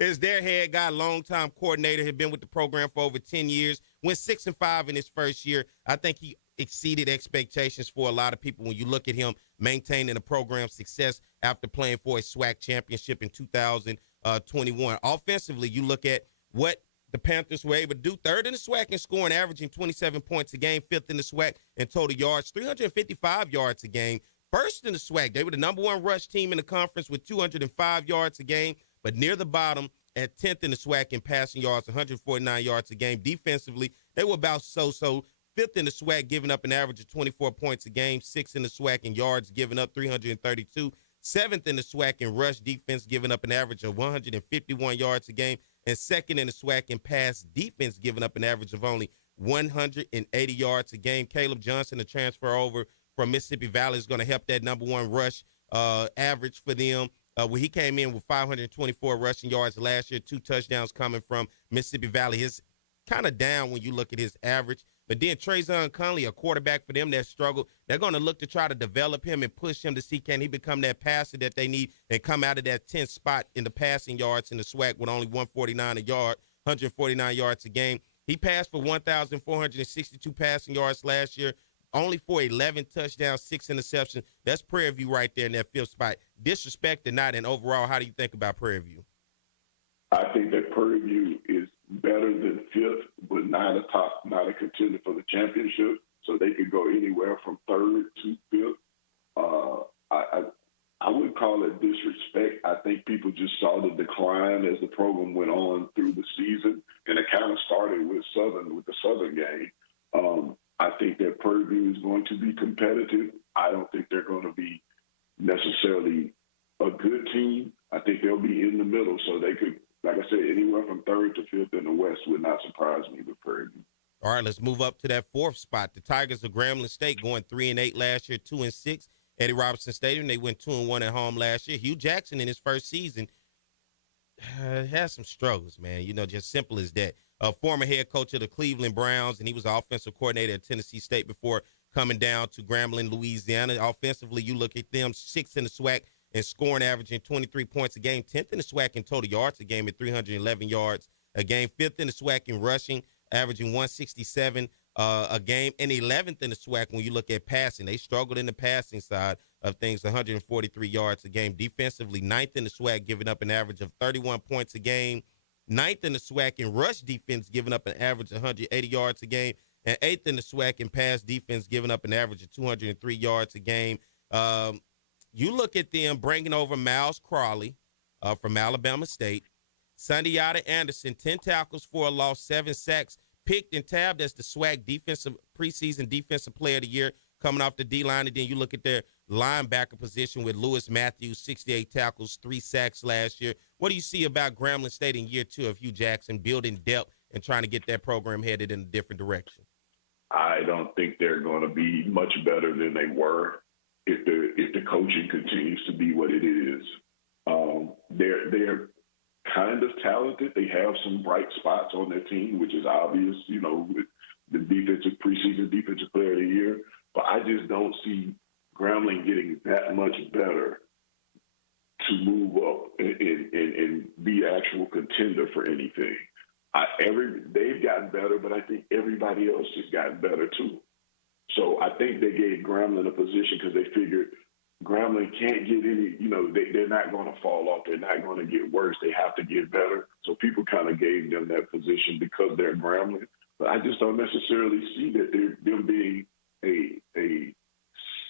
is their head guy, longtime coordinator, had been with the program for over 10 years, went 6-5 in his first year. I think he exceeded expectations for a lot of people when you look at him maintaining the program's success after playing for a SWAC championship in 2021. Offensively, you look at what the Panthers were able to do, 3rd in the SWAC in scoring, averaging 27 points a game, 5th in the SWAC in total yards, 355 yards a game. 1st in the SWAC, they were the number 1 rush team in the conference with 205 yards a game, but near the bottom at 10th in the SWAC in passing yards, 149 yards a game. Defensively, they were about so-so. 5th in the SWAC, giving up an average of 24 points a game, 6th in the SWAC in yards, giving up 332. 7th in the SWAC in rush defense, giving up an average of 151 yards a game, and 2nd in the SWAC in pass defense, giving up an average of only 180 yards a game. Caleb Johnson, the transfer over from Mississippi Valley, is going to help that number 1 rush average for them. When he came in with 524 rushing yards last year, 2 touchdowns coming from Mississippi Valley. His kind of down when you look at his average. But then Trayvon Conley, a quarterback for them that struggled, they're going to look to try to develop him and push him to see can he become that passer that they need and come out of that 10th spot in the passing yards in the SWAC with only 149 a yard, 149 yards a game. He passed for 1,462 passing yards last year, only for 11 touchdowns, 6 interceptions. That's Prairie View right there in that 5th spot. Disrespect or not, and overall, how do you think about Prairie View? I think that Prairie View is better than 5th, but not a contender for the championship. So they could go anywhere from 3rd to 5th. I would call it disrespect. I think people just saw the decline as the program went on through the season, and it kind of started with the Southern game. I think that Prairie View is going to be competitive. I don't think they're going to be necessarily a good team. I think they'll be in the middle, so they could, like I said, anywhere from 3rd to 5th in the West would not surprise me with Prairie View. All right, let's move up to that 4th spot. The Tigers of Grambling State going 3-8 last year, 2-6. Eddie Robinson Stadium, they went 2-1 at home last year. Hugh Jackson in his first season has some struggles, man. Just simple as that. Former head coach of the Cleveland Browns, and he was the offensive coordinator at Tennessee State before coming down to Grambling, Louisiana. Offensively, you look at them, 6th in the SWAC and scoring, averaging 23 points a game, 10th in the SWAC in total yards a game at 311 yards a game, 5th in the SWAC in rushing, averaging 167 a game, and 11th in the SWAC when you look at passing. They struggled in the passing side of things, 143 yards a game. Defensively, 9th in the SWAC, giving up an average of 31 points a game. 9th in the SWAC in rush defense, giving up an average of 180 yards a game. And 8th in the SWAC in pass defense, giving up an average of 203 yards a game. You look at them bringing over Miles Crawley from Alabama State. Sundiata Anderson, 10 tackles for a loss, 7 sacks, picked and tabbed as the SWAC preseason defensive player of the year coming off the D-line. And then you look at their linebacker position with Lewis Matthews, 68 tackles, 3 sacks last year. What do you see about Grambling State in year 2 of Hugh Jackson building depth and trying to get that program headed in a different direction? I don't think they're going to be much better than they were if the coaching continues to be what it is. They're kind of talented. They have some bright spots on their team, which is obvious, with the preseason defensive player of the year. But I just don't see Grambling getting that much better to move up and be an actual contender for anything. They've gotten better, but I think everybody else has gotten better too. So I think they gave Grambling a position because they figured Grambling can't get any, they're not going to fall off. They're not going to get worse. They have to get better. So people kind of gave them that position because they're Grambling. But I just don't necessarily see that them being a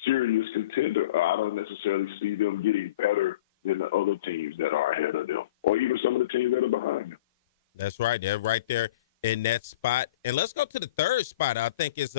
serious contender. I don't necessarily see them getting better than the other teams that are ahead of them, or even some of the teams that are behind them. That's right. They're right there in that spot. And let's go to the 3rd spot. I think is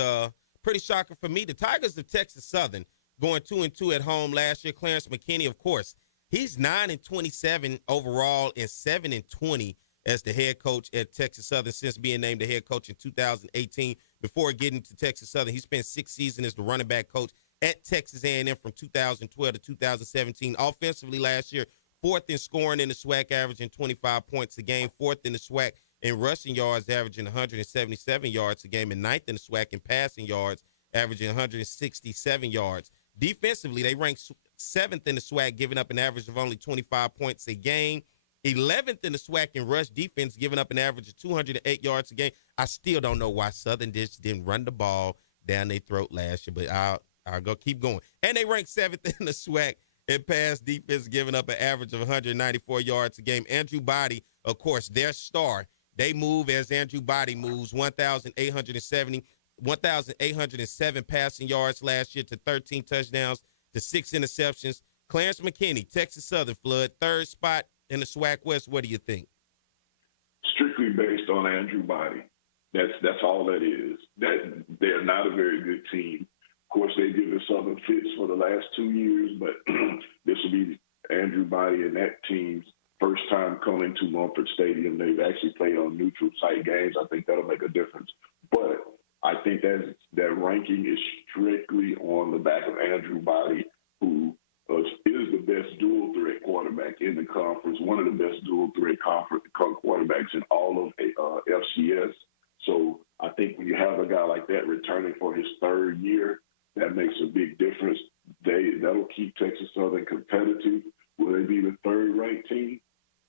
pretty shocking for me. The Tigers of Texas Southern going 2-2 at home last year. Clarence McKinney, of course, he's 9-27 overall and 7-20 as the head coach at Texas Southern since being named the head coach in 2018. Before getting to Texas Southern, he spent 6 seasons as the running back coach at Texas A&M from 2012 to 2017. Offensively last year, 4th in scoring in the SWAC, averaging 25 points a game, 4th in the SWAC in rushing yards, averaging 177 yards a game, and 9th in the SWAC in passing yards, averaging 167 yards. Defensively, they ranked 7th in the SWAC, giving up an average of only 25 points a game. 11th in the SWAC in rush defense, giving up an average of 208 yards a game. I still don't know why Southern just didn't run the ball down their throat last year, but I'll go keep going. And they ranked 7th in the SWAC in pass defense, giving up an average of 194 yards a game. Andrew Body, of course, their star. They move as Andrew Body moves, 1,807 passing yards last year to 13 touchdowns to 6 interceptions. Clarence McKinney, Texas Southern, Flood, 3rd spot in the SWAC West. What do you think? Strictly based on Andrew Body. That's all that is. That they're not a very good team. Of course, they've given Southern fits for the last 2 years, but this will be Andrew Body and that team's first time coming to Mumford Stadium. They've actually played on neutral site games. I think that'll make a difference. But I think that ranking is strictly on the back of Andrew Body, who is the best dual threat quarterback in the conference, one of the best dual threat quarterbacks in all of FCS. So I think when you have a guy like that returning for his 3rd year, that makes a big difference. That'll keep Texas Southern competitive. Will they be the 3rd ranked team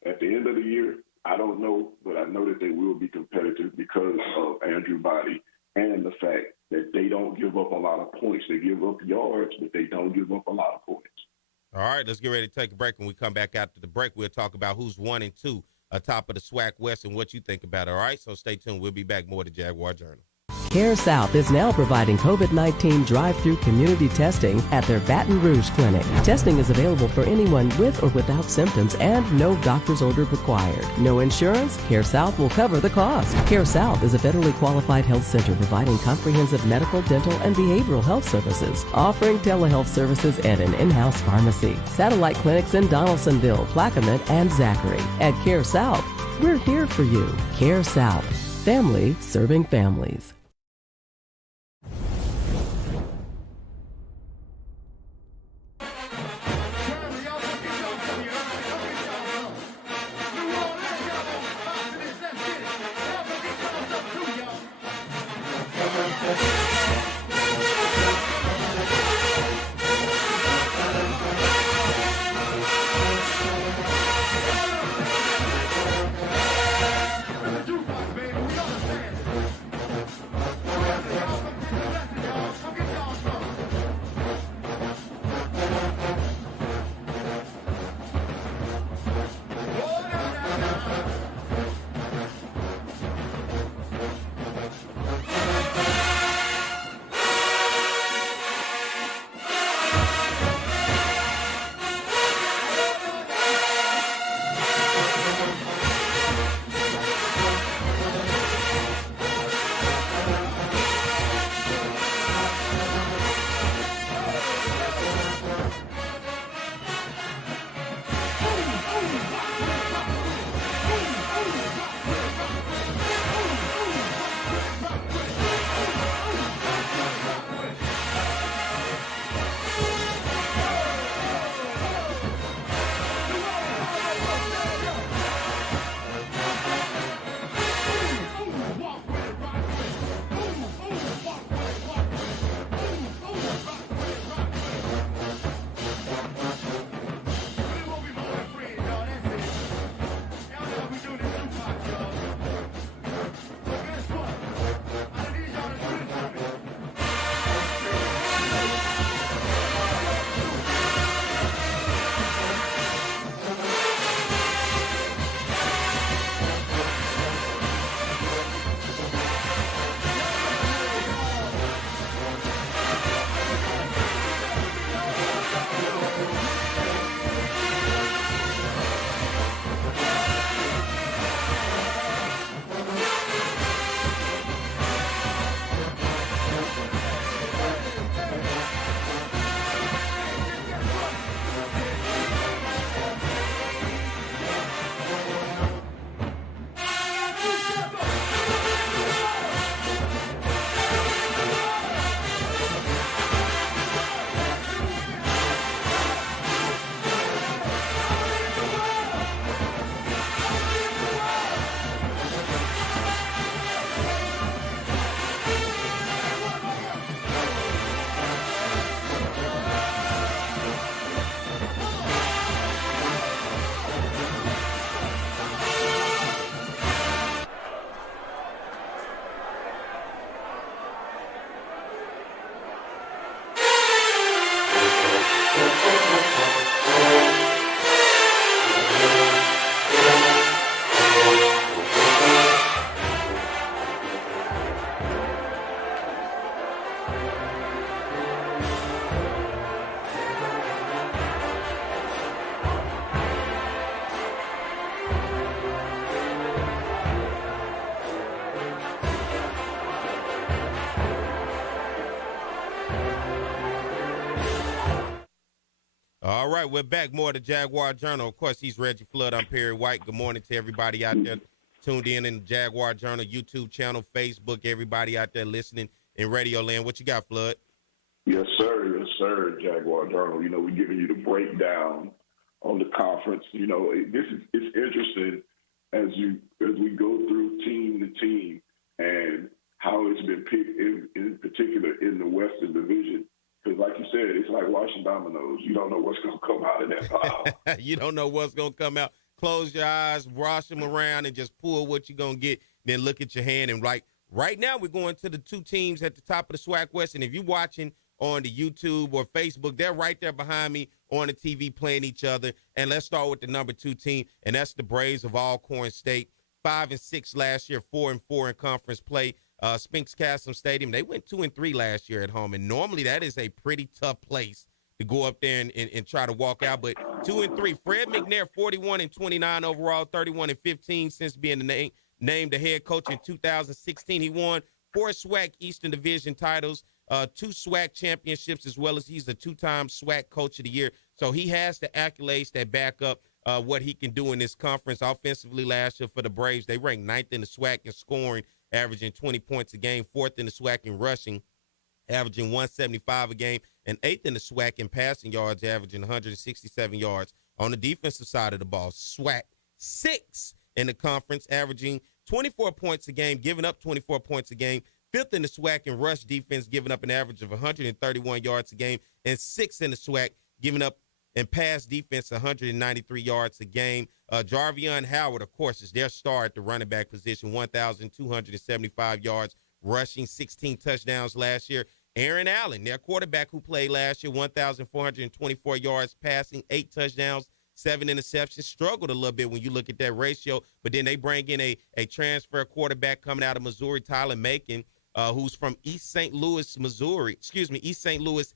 at the end of the year? I don't know, but I know that they will be competitive because of Andrew Body and the fact that they don't give up a lot of points. They give up yards, but they don't give up a lot of points. All right, let's get ready to take a break. When we come back after the break, we'll talk about who's 1 and 2 atop of the SWAC West and what you think about it. All right, so stay tuned. We'll be back more to Jaguar Journal. Care South is now providing COVID-19 drive-through community testing at their Baton Rouge clinic. Testing is available for anyone with or without symptoms and no doctor's order required. No insurance? Care South will cover the cost. Care South is a federally qualified health center providing comprehensive medical, dental, and behavioral health services, offering telehealth services and an in-house pharmacy. Satellite clinics in Donaldsonville, Plaquemine, and Zachary. At Care South, we're here for you. Care South. Family serving families. All right, we're back. More of the Jaguar Journal. Of course, he's Reggie Flood. I'm Perry White. Good morning to everybody out there tuned in the Jaguar Journal YouTube channel, Facebook, everybody out there listening in Radio Land. What you got, Flood? Yes, sir. Yes, sir. Jaguar Journal. You know, we're giving you the breakdown on the conference. You know, it's interesting as we go through team to team and how it's been picked in particular in the Western Division. Because like you said, it's like washing dominoes. You don't know what's going to come out of that pile. You don't know what's going to come out. Close your eyes, wash them around, and just pull what you're going to get. Then look at your hand. And right now we're going to the two teams at the top of the SWAC West. And if you're watching on the YouTube or Facebook, they're right there behind me on the TV playing each other. And let's start with the number 2 team, and that's the Braves of Alcorn State. 5-6 last year, 4-4 in conference play. Spinks Castle Stadium, they went 2-3 last year at home, and normally that is a pretty tough place to go up there and try to walk out. But 2-3, Fred McNair, 41-29 overall, 31-15 since being named the head coach in 2016. He won 4 SWAC Eastern Division titles, 2 SWAC championships, as well as he's a 2-time SWAC Coach of the Year. So he has the accolades that back up what he can do in this conference. Offensively last year for the Braves, they ranked 9th in the SWAC in scoring, averaging 20 points a game, 4th in the SWAC in rushing, averaging 175 a game, and 8th in the SWAC in passing yards, averaging 167 yards. On the defensive side of the ball, SWAC 6th in the conference, averaging 24 points a game, giving up 24 points a game, 5th in the SWAC in rush defense, giving up an average of 131 yards a game, and 6th in the SWAC, giving up in pass defense 193 yards a game. Jarvion Howard, of course, is their star at the running back position, 1,275 yards rushing, 16 touchdowns last year. Aaron Allen, their quarterback who played last year, 1,424 yards passing, 8 touchdowns, 7 interceptions. Struggled a little bit when you look at that ratio, but then they bring in a transfer quarterback coming out of Missouri, Tyler Macon, who's from East St. Louis,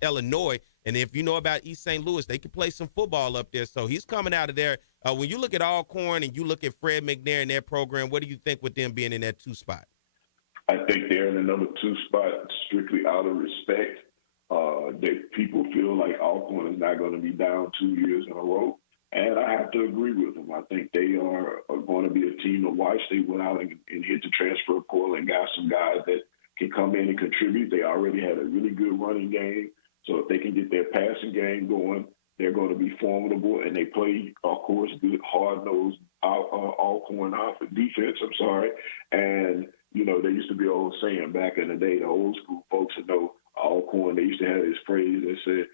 Illinois. And if you know about East St. Louis, they can play some football up there. So he's coming out of there. When you look at Alcorn and you look at Fred McNair and their program, what do you think with them being in that 2 spot? I think they're in the number 2 spot strictly out of respect. People feel like Alcorn is not going to be down 2 years in a row. And I have to agree with them. I think they are going to be a team to watch. They went out and hit the transfer portal and got some guys that can come in and contribute. They already had a really good running game. So if they can get their passing game going, they're going to be formidable. And they play, of course, good, hard-nosed Alcorn defense. And, you know, there used to be an old saying back in the day, the old school folks that know Alcorn, they used to have this phrase that said,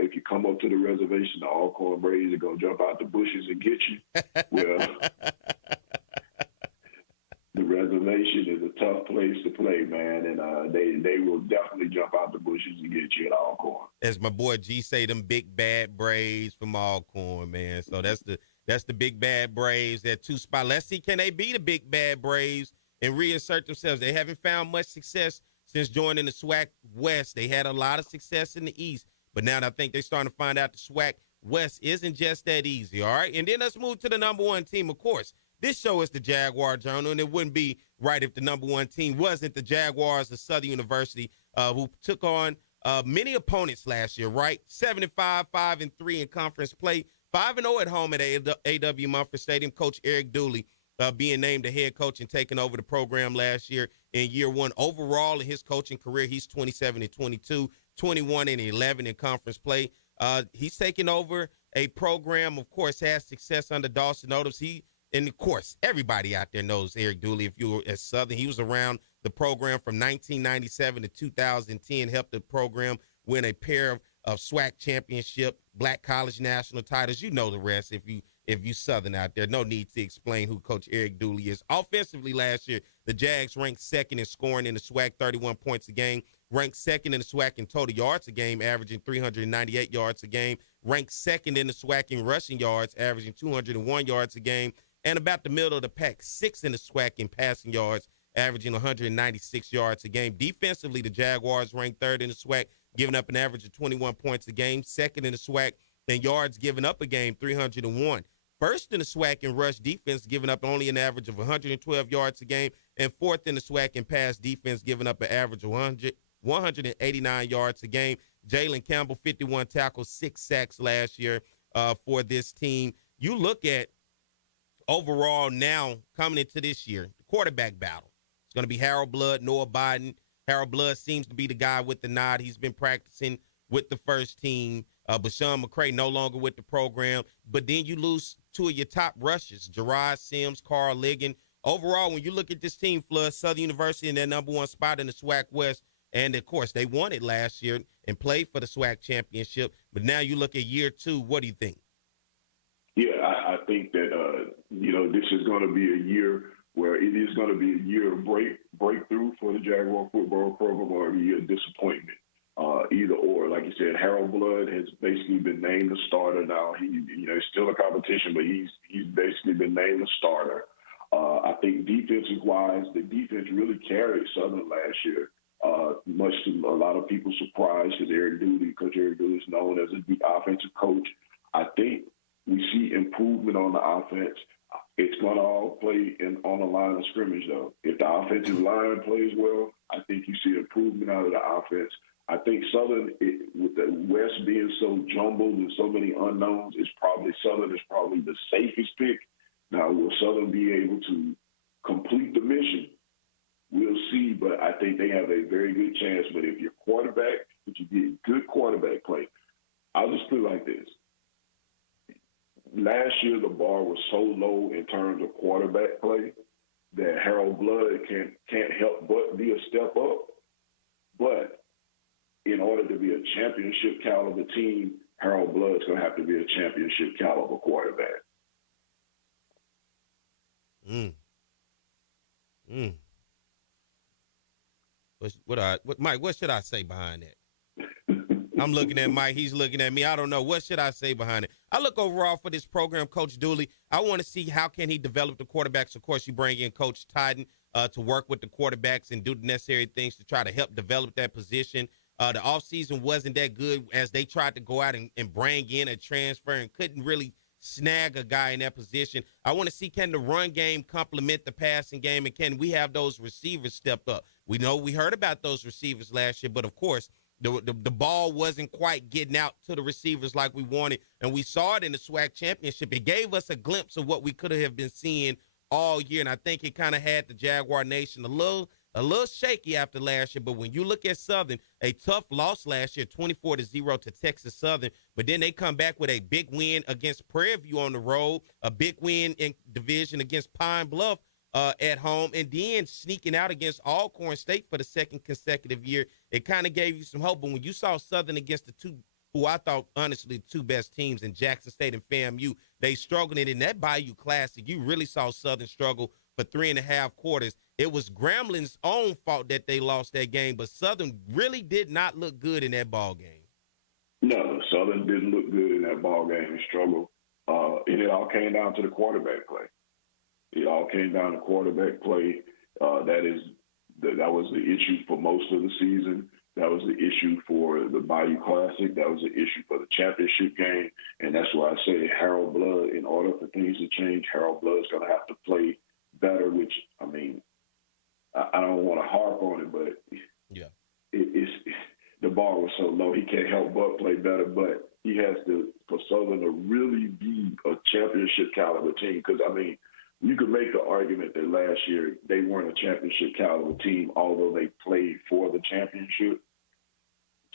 if you come up to the reservation, the Alcorn Braves are going to jump out the bushes and get you. Well, the reservation is a tough place to play, man, and they will definitely jump out the bushes and get you at Alcorn. As my boy G say, them big bad Braves from Alcorn, man. So that's the big bad Braves at 2 spot. Let's see, can they be the big bad Braves and reassert themselves? They haven't found much success since joining the SWAC West. They had a lot of success in the East, but now I think they're starting to find out the SWAC West isn't just that easy, all right? And then let's move to the number 1 team, of course. This show is the Jaguar Journal, and it wouldn't be right if the number 1 team wasn't the Jaguars of Southern University, who took on many opponents last year, right? 7-5, 5-3 in conference play, 5-0 at home at A.W. Mumford Stadium. Coach Eric Dooley being named the head coach and taking over the program last year in year 1. Overall in his coaching career, he's 27-22, 21-11 in conference play. He's taking over a program, of course, has success under Dawson Odoms. And, of course, everybody out there knows Eric Dooley. If you were at Southern, he was around the program from 1997 to 2010, helped the program win a pair of SWAC championship, Black College national titles. You know the rest if you Southern out there. No need to explain who Coach Eric Dooley is. Offensively last year, the Jags ranked 2nd in scoring in the SWAC, 31 points a game. Ranked 2nd in the SWAC in total yards a game, averaging 398 yards a game. Ranked 2nd in the SWAC in rushing yards, averaging 201 yards a game. And about the middle of the pack, 6th in the SWAC in passing yards, averaging 196 yards a game. Defensively, the Jaguars ranked 3rd in the SWAC, giving up an average of 21 points a game. 2nd in the SWAC in yards given up a game, 301. 1st in the SWAC in rush defense, giving up only an average of 112 yards a game. And 4th in the SWAC in pass defense, giving up an average of 189 yards a game. Jalen Campbell, 51 tackles, 6 sacks last year for this team. You look at overall now coming into this year, the quarterback battle. It's going to be Harold Blood, Noah Biden. Harold Blood seems to be the guy with the nod. He's been practicing with the first team. Bashawn McCray no longer with the program. But then you lose two of your top rushers, Gerard Sims, Carl Ligon. Overall, when you look at this team, Flood, Southern University in their number one spot in the SWAC West, and, of course, they won it last year and played for the SWAC championship. But now you look at year two. What do you think? Yeah, I think that, this is going to be a year where it is going to be a year of breakthrough for the Jaguar football program, or a year of disappointment. Either or. Like you said, Harold Blood has basically been named the starter now. It's still a competition, but he's basically been named the starter. I think defensive-wise, the defense really carried Southern last year, much to a lot of people's surprise, because Eric Dooley is known as the offensive coach. I think we see improvement on the offense. It's going to all play on the line of scrimmage, though. If the offensive line plays well, I think you see improvement out of the offense. I think Southern, with the West being so jumbled and so many unknowns, Southern is probably the safest pick. Now, will Southern be able to complete the mission? We'll see, but I think they have a very good chance. But if you get good quarterback play, I'll just put it like this. Last year, the bar was so low in terms of quarterback play that Harold Blood can't help but be a step up. But in order to be a championship caliber team, Harold Blood's going to have to be a championship caliber quarterback. Mike, what should I say behind that? I'm looking at Mike. He's looking at me. I don't know. What should I say behind it? I look overall for this program, Coach Dooley. I want to see how can he develop the quarterbacks. Of course, you bring in Coach Titan to work with the quarterbacks and do the necessary things to try to help develop that position. The offseason wasn't that good as they tried to go out and bring in a transfer and couldn't really snag a guy in that position. I want to see, can the run game complement the passing game, and can we have those receivers step up? We know we heard about those receivers last year, but, of course, the ball wasn't quite getting out to the receivers like we wanted, and we saw it in the SWAC championship. It gave us a glimpse of what we could have been seeing all year, and I think it kind of had the Jaguar Nation a little shaky after last year. But when you look at Southern, a tough loss last year, 24-0 to Texas Southern, but then they come back with a big win against Prairie View on the road, a big win in division against Pine Bluff at home, and then sneaking out against Alcorn State for the second consecutive year. It kind of gave you some hope. But when you saw Southern against the two, who I thought, honestly, the two best teams in Jackson State and FAMU, they struggled. And in that Bayou Classic, you really saw Southern struggle for 3.5 quarters. It was Grambling's own fault that they lost that game, but Southern really did not look good in that ball game. No, Southern didn't look good in that ball game and struggled. And it all came down to the quarterback play. It all came down to quarterback play. That was the issue for most of the season. That was the issue for the Bayou Classic. That was the issue for the championship game. And that's why I say Harold Blood, in order for things to change, Harold Blood's going to have to play better, which, I mean, I don't want to harp on it, but yeah, the bar was so low, he can't help but play better. But he has to, for Southern to really be a championship caliber team, because, I mean, you could make the argument that last year they weren't a championship caliber team, although they played for the championship.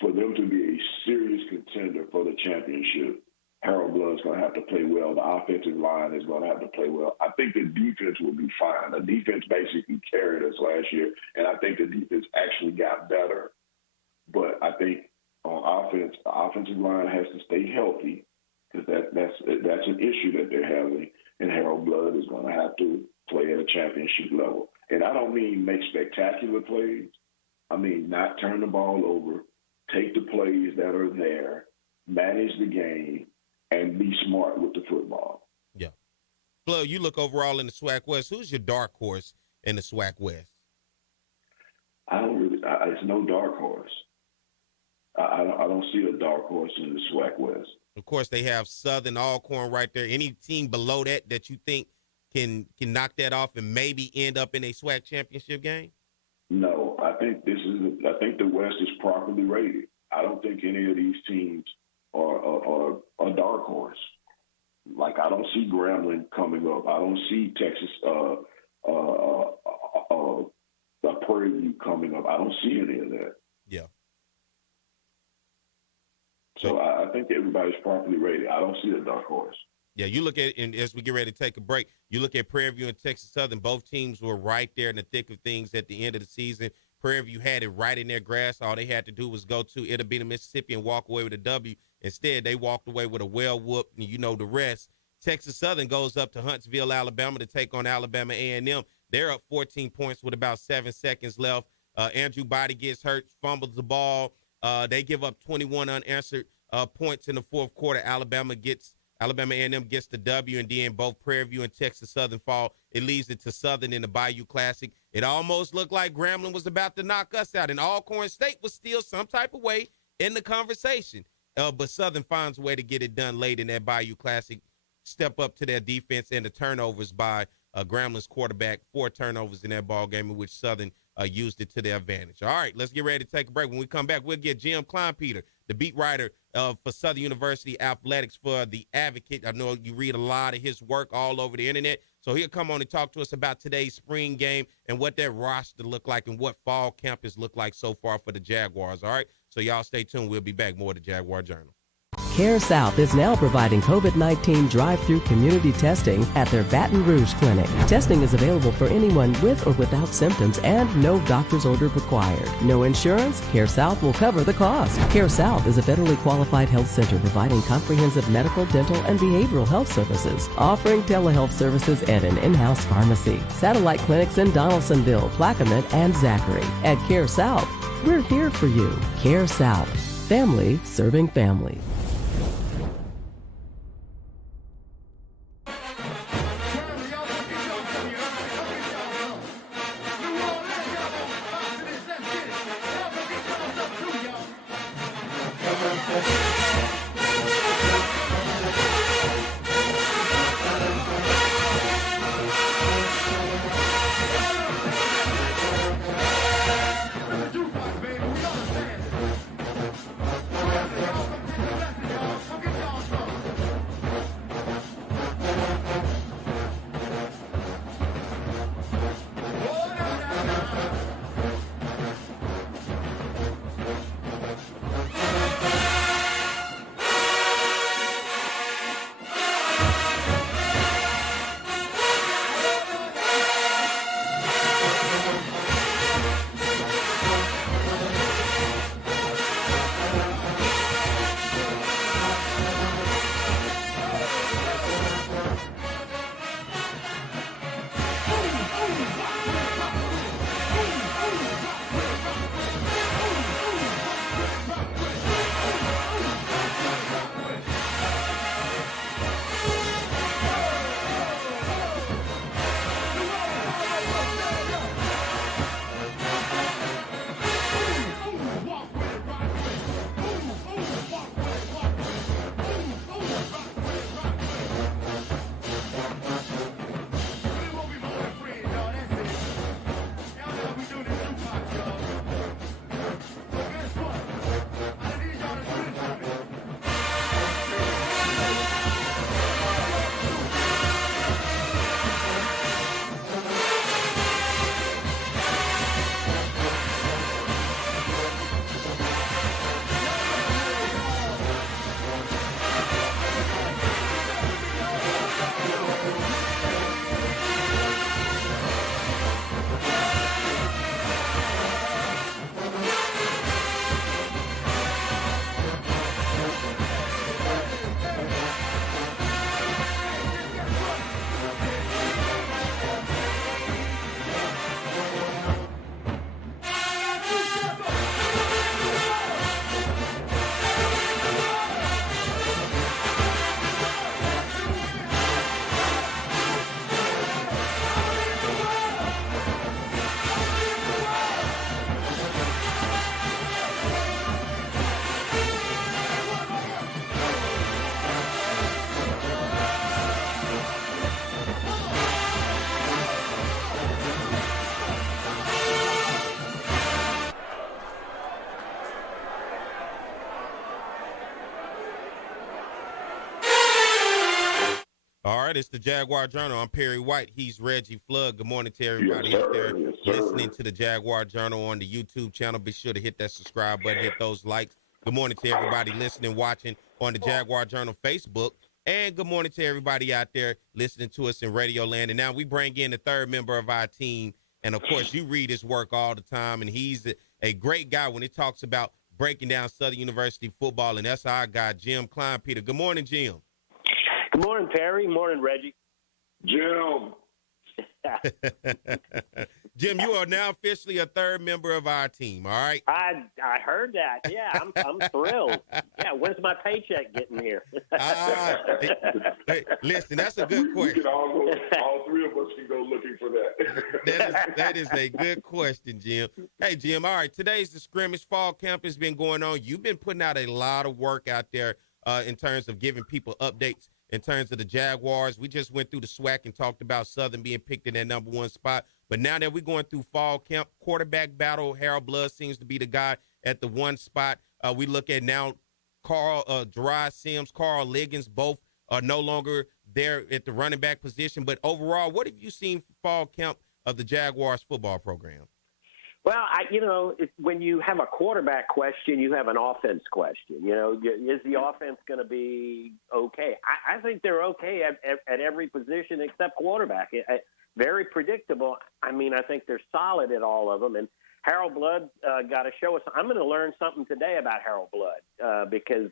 For them to be a serious contender for the championship, Harold Blood's going to have to play well. The offensive line is going to have to play well. I think the defense will be fine. The defense basically carried us last year, and I think the defense actually got better. But I think on offense, the offensive line has to stay healthy, because that's an issue that they're having, and Harold Blood is going to have to play at a championship level. And I don't mean make spectacular plays. I mean not turn the ball over, take the plays that are there, manage the game, and be smart with the football. Yeah. Flo, you look overall in the SWAC West. Who's your dark horse in the SWAC West? It's no dark horse. I don't see a dark horse in the SWAC West. Of course, they have Southern, Alcorn right there. Any team below that you think can knock that off and maybe end up in a SWAC championship game? No, I think the West is properly rated. I don't think any of these teams are a dark horse. Like, I don't see Grambling coming up. I don't see Texas, Prairie View coming up. I don't see any of that. Yeah. So I think everybody's properly rated. I don't see a dark horse. Yeah, you look at, and as we get ready to take a break, you look at Prairie View and Texas Southern. Both teams were right there in the thick of things at the end of the season. Prairie View had it right in their grasp. All they had to do was go to It'll Be the Mississippi and walk away with a W. Instead, they walked away with a well-whooped, and you know the rest. Texas Southern goes up to Huntsville, Alabama to take on Alabama A&M. They're up 14 points with about 7 seconds left. Andrew Body gets hurt, fumbles the ball. They give up 21 unanswered points in the fourth quarter. Alabama A&M gets the W, and then both Prairie View and Texas Southern fall. It leaves it to Southern in the Bayou Classic. It almost looked like Grambling was about to knock us out, and Alcorn State was still some type of way in the conversation. But Southern finds a way to get it done late in that Bayou Classic, step up to their defense, and the turnovers by Grambling's quarterback, 4 turnovers in that ball game, in which Southern used it to their advantage. All right, let's get ready to take a break. When we come back, we'll get Jim Kleinpeter, the beat writer for Southern University Athletics for The Advocate. I know you read a lot of his work all over the internet, so he'll come on and talk to us about today's spring game and what that roster look like and what fall campus look like so far for the Jaguars. All right, so y'all stay tuned. We'll be back. More of the Jaguar Journal. Care South is now providing COVID-19 drive-through community testing at their Baton Rouge clinic. Testing is available for anyone with or without symptoms and no doctor's order required. No insurance? Care South will cover the cost. Care South is a federally qualified health center providing comprehensive medical, dental, and behavioral health services, offering telehealth services and an in-house pharmacy. Satellite clinics in Donaldsonville, Plaquemine, and Zachary. At Care South, we're here for you. Care South. Family serving family. right, it's the Jaguar Journal. I'm Perry White. He's Reggie Flood. Good morning to everybody Yes, out there Yes, listening to the Jaguar Journal on the YouTube channel. Be sure to hit that subscribe button, hit those likes. Good morning to everybody listening, watching on the Jaguar Journal Facebook. And good morning to everybody out there listening to us in Radio Land. And now we bring in the third member of our team. And, of course, you read his work all the time, and he's a great guy when it talks about breaking down Southern University football, and that's our guy, Jim Kleinpeter. Good morning, Jim. Good morning, Perry. Morning, Reggie. Jim. Jim, you are now officially a third member of our team, all right? I heard that. Yeah, I'm thrilled. Yeah, when's my paycheck getting here? Hey, listen, that's a good We question. can all three of us can go looking for that. That is a good question, Jim. Hey, Jim, all right, today's the scrimmage. Fall camp has been going on. You've been putting out a lot of work out there in terms of giving people updates in terms of the Jaguars. We just went through the SWAC and talked about Southern being picked in that number one spot. But now that we're going through fall camp, quarterback battle, Harold Blood seems to be the guy at the one spot. We look at now Gerard Sims, Carl Liggins, both are no longer there at the running back position. But overall, what have you seen for fall camp of the Jaguars football program? Well, when you have a quarterback question, you have an offense question. Is the offense going to be okay? I think they're okay at every position except quarterback. Very predictable. I mean, I think they're solid at all of them. And Harold Blood got to show us. I'm going to learn something today about Harold Blood because,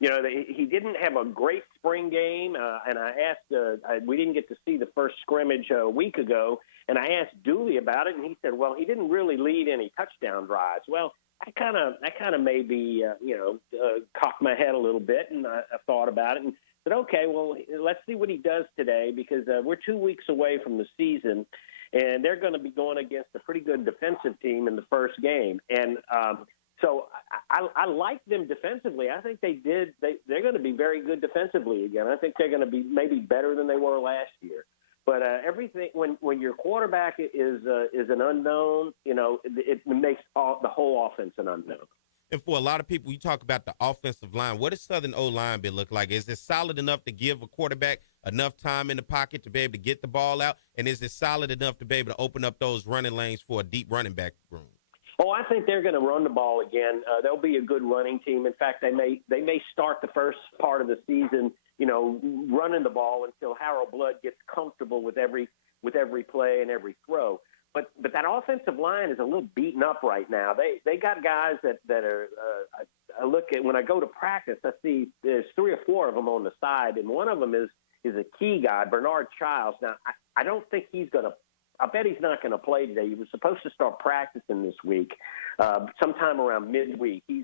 he didn't have a great spring game. And I asked, we didn't get to see the first scrimmage a week ago. And I asked Dooley about it, and he said, well, he didn't really lead any touchdown drives. Well, I kind of maybe, cocked my head a little bit, and I thought about it and said, okay, well, let's see what he does today because we're 2 weeks away from the season, and they're going to be going against a pretty good defensive team in the first game. And so I like them defensively. I think they're going to be very good defensively again. I think they're going to be maybe better than they were last year. But everything when your quarterback is an unknown, it makes the whole offense an unknown. And for a lot of people, you talk about the offensive line. What does Southern O-line been look like? Is it solid enough to give a quarterback enough time in the pocket to be able to get the ball out? And is it solid enough to be able to open up those running lanes for a deep running back room? Oh, I think they're going to run the ball again. They'll be a good running team. In fact, they may start the first part of the season, running the ball until Harold Blood gets comfortable with every play and every throw. But that offensive line is a little beaten up right now. They got guys that are. I look at when I go to practice, I see there's 3 or 4 of them on the side, and one of them is a key guy, Bernard Childs. Now I don't think he's going to. I bet he's not going to play today. He was supposed to start practicing this week, sometime around midweek. He's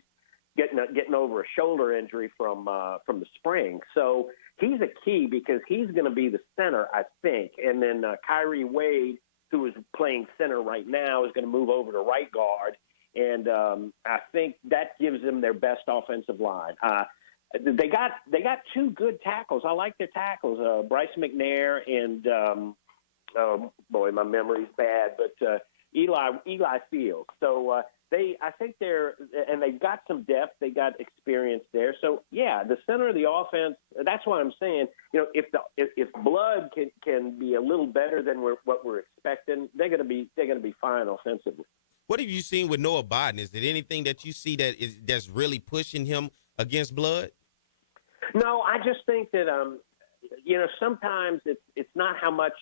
getting over a shoulder injury from the spring. So he's a key because he's going to be the center, I think. And then Kyrie Wade, who is playing center right now, is going to move over to right guard. And I think that gives them their best offensive line. They got 2 good tackles. I like their tackles, Bryce McNair and oh boy, my memory's bad, but Eli Fields. So I think they've got some depth, they got experience there. So yeah, the center of the offense. That's why I'm saying, if Blood can be a little better than what we're expecting, they're going to be fine offensively. What have you seen with Noah Biden? Is there anything that you see that's really pushing him against Blood? No, I just think that sometimes it's not how much.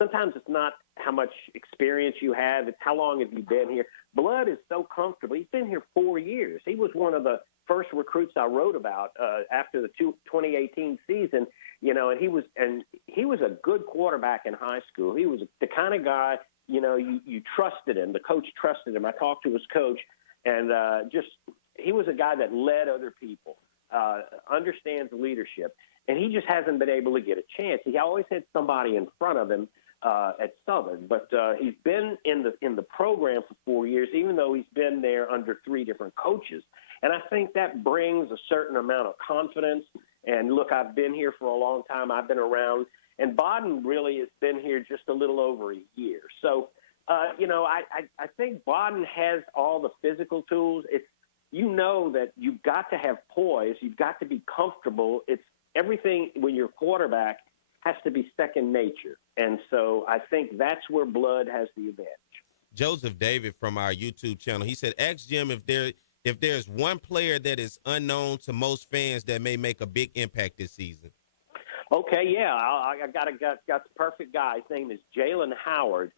Sometimes it's not how much experience you have. It's how long have you been here. Blood is so comfortable. He's been here 4 years. He was one of the first recruits I wrote about after the 2018 season. And he was a good quarterback in high school. He was the kind of guy, you trusted him. The coach trusted him. I talked to his coach, and he was a guy that led other people, understands leadership, and he just hasn't been able to get a chance. He always had somebody in front of him at Southern, but he's been in the program for 4 years, even though he's been there under 3 different coaches. And I think that brings a certain amount of confidence. And look, I've been here for a long time. I've been around, and Bodden really has been here just a little over a year. So, I think Bodden has all the physical tools. It's that you've got to have poise. You've got to be comfortable. It's everything when you're quarterback. has to be second nature. And so I think that's where Blood has the advantage. Joseph David from our YouTube channel, he said, ask Jim if there's one player that is unknown to most fans that may make a big impact this season. Okay, yeah, I got the perfect guy. His name is Jalen Howard.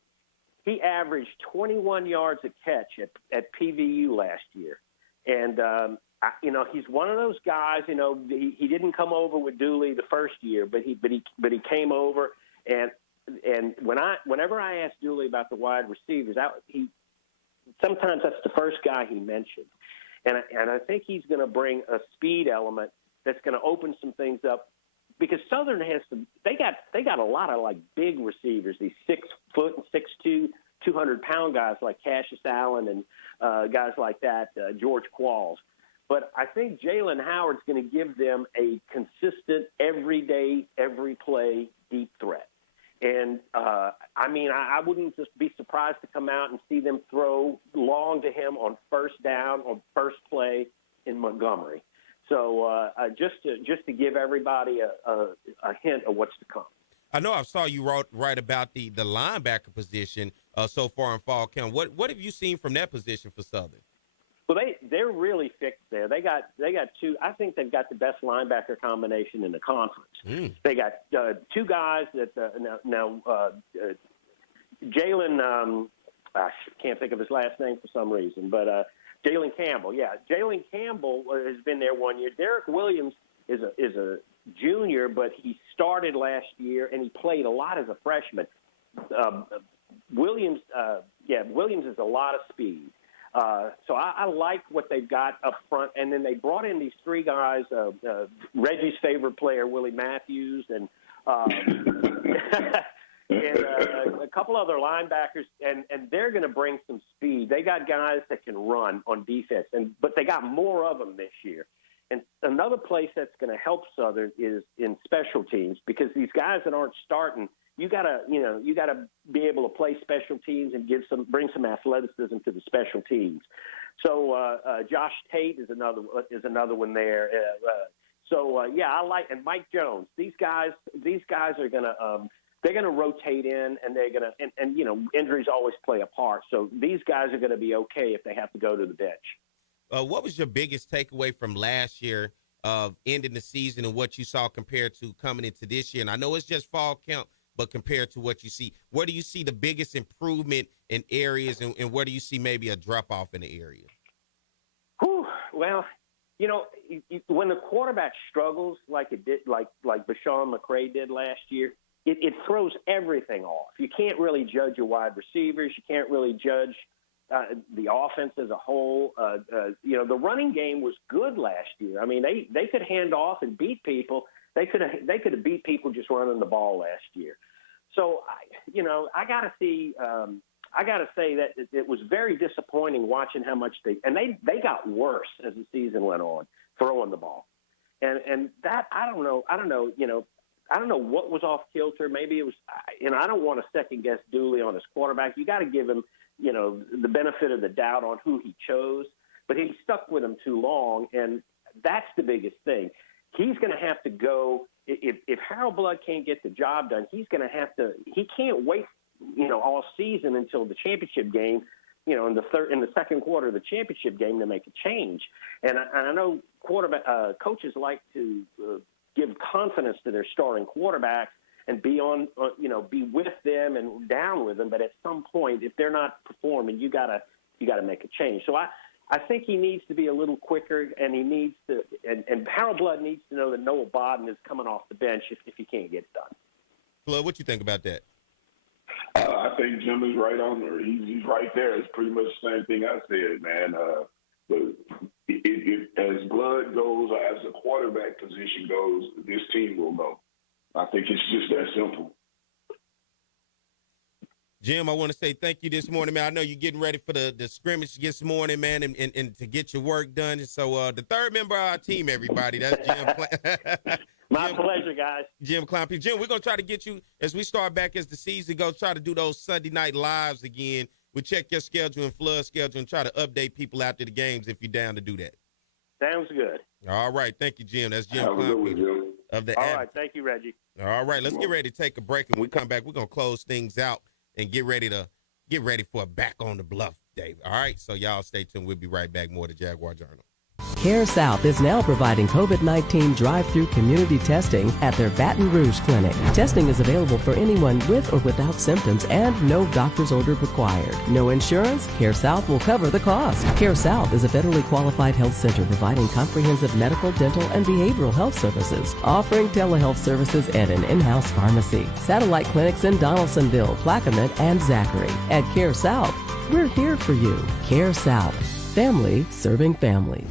He averaged 21 yards a catch at PVU last year. And, he's one of those guys, he didn't come over with Dooley the first year, but he came over. And whenever I ask Dooley about the wide receivers, sometimes that's the first guy he mentioned. And I think he's going to bring a speed element that's going to open some things up, because Southern has they got a lot of like big receivers, these 6 foot and 6'2", 200-pound guys like Cassius Allen and guys like that, George Qualls. But I think Jalen Howard's going to give them a consistent, everyday, every play deep threat. And, I wouldn't just be surprised to come out and see them throw long to him on first down, on first play in Montgomery. So just to give everybody a hint of what's to come. I know I saw you write about the linebacker position so far in fall camp. What have you seen from that position for Southern? Well, they're really fixed there. They got two. I think they've got the best linebacker combination in the conference. They got two guys that now Jalen. I can't think of his last name for some reason, but Jalen Campbell. Yeah, Jalen Campbell has been there 1 year. Derek Williams is a junior, but he started last year and he played a lot as a freshman. Williams has a lot of speed. So I like what they've got up front. And then they brought in these three guys, Reggie's favorite player, Willie Matthews, and a couple other linebackers, and they're going to bring some speed. They got guys that can run on defense, but they got more of them this year. And another place that's going to help Southern is in special teams, because these guys that aren't starting, you gotta be able to play special teams and bring some athleticism to the special teams. So Josh Tate is another one there. I like, and Mike Jones. These guys are gonna rotate in, and they're gonna and injuries always play a part. So these guys are gonna be okay if they have to go to the bench. What was your biggest takeaway from last year of ending the season and what you saw compared to coming into this year? And I know it's just fall camp, but compared to what you see, where do you see the biggest improvement in areas, and where do you see maybe a drop-off in the area? Well, when the quarterback struggles like it did, like Bashawn McCray did last year, it throws everything off. You can't really judge your wide receivers. You can't really judge the offense as a whole. The running game was good last year. I mean, they could hand off and beat people. They could have beat people just running the ball last year. So, I got to see. I got to say that it was very disappointing watching how much they got worse as the season went on throwing the ball, and that I don't know. I don't know what was off kilter. Maybe it was. I don't want to second guess Dooley on his quarterback. You got to give him the benefit of the doubt on who he chose, but he stuck with him too long, and that's the biggest thing. He's going to have to go. If Harold Blood can't get the job done, he's going to have to. He can't wait, all season until the championship game, in the second quarter of the championship game to make a change. And I know coaches like to give confidence to their starting quarterbacks and be with them and down with them. But at some point, if they're not performing, you gotta make a change. So I think he needs to be a little quicker, and he needs to, and Harold Blood needs to know that Noah Bodden is coming off the bench if he can't get it done. Flood, what you think about that? I think Jim is right on there. He's right there. It's pretty much the same thing I said, man. But as Blood goes, or as the quarterback position goes, this team will know. I think it's just that simple. Jim, I want to say thank you this morning, man. I know you're getting ready for the scrimmage this morning, man, and to get your work done. So the third member of our team, everybody, that's Jim. My pleasure, guys. Jim Kleinpeter. Jim, we're going to try to get you, as we start back as the season goes, try to do those Sunday night lives again. We'll check your schedule and Flood's schedule and try to update people after the games if you're down to do that. Sounds good. All right. Thank you, Jim. That's Jim Have a good one, Kleinpeter. Jim. of the All Advocate. right. Thank you, Reggie. All right, let's get ready to take a break. And when we come back, we're going to close things out and get ready for a Back on the Bluff day. All right, so y'all stay tuned. We'll be right back. More of the Jaguar Journal. Care South is now providing COVID-19 drive-through community testing at their Baton Rouge clinic. Testing is available for anyone with or without symptoms and no doctor's order required. No insurance? Care South will cover the cost. Care South is a federally qualified health center providing comprehensive medical, dental, and behavioral health services, offering telehealth services and an in-house pharmacy. Satellite clinics in Donaldsonville, Plaquemine, and Zachary. At Care South, we're here for you. Care South. Family serving families.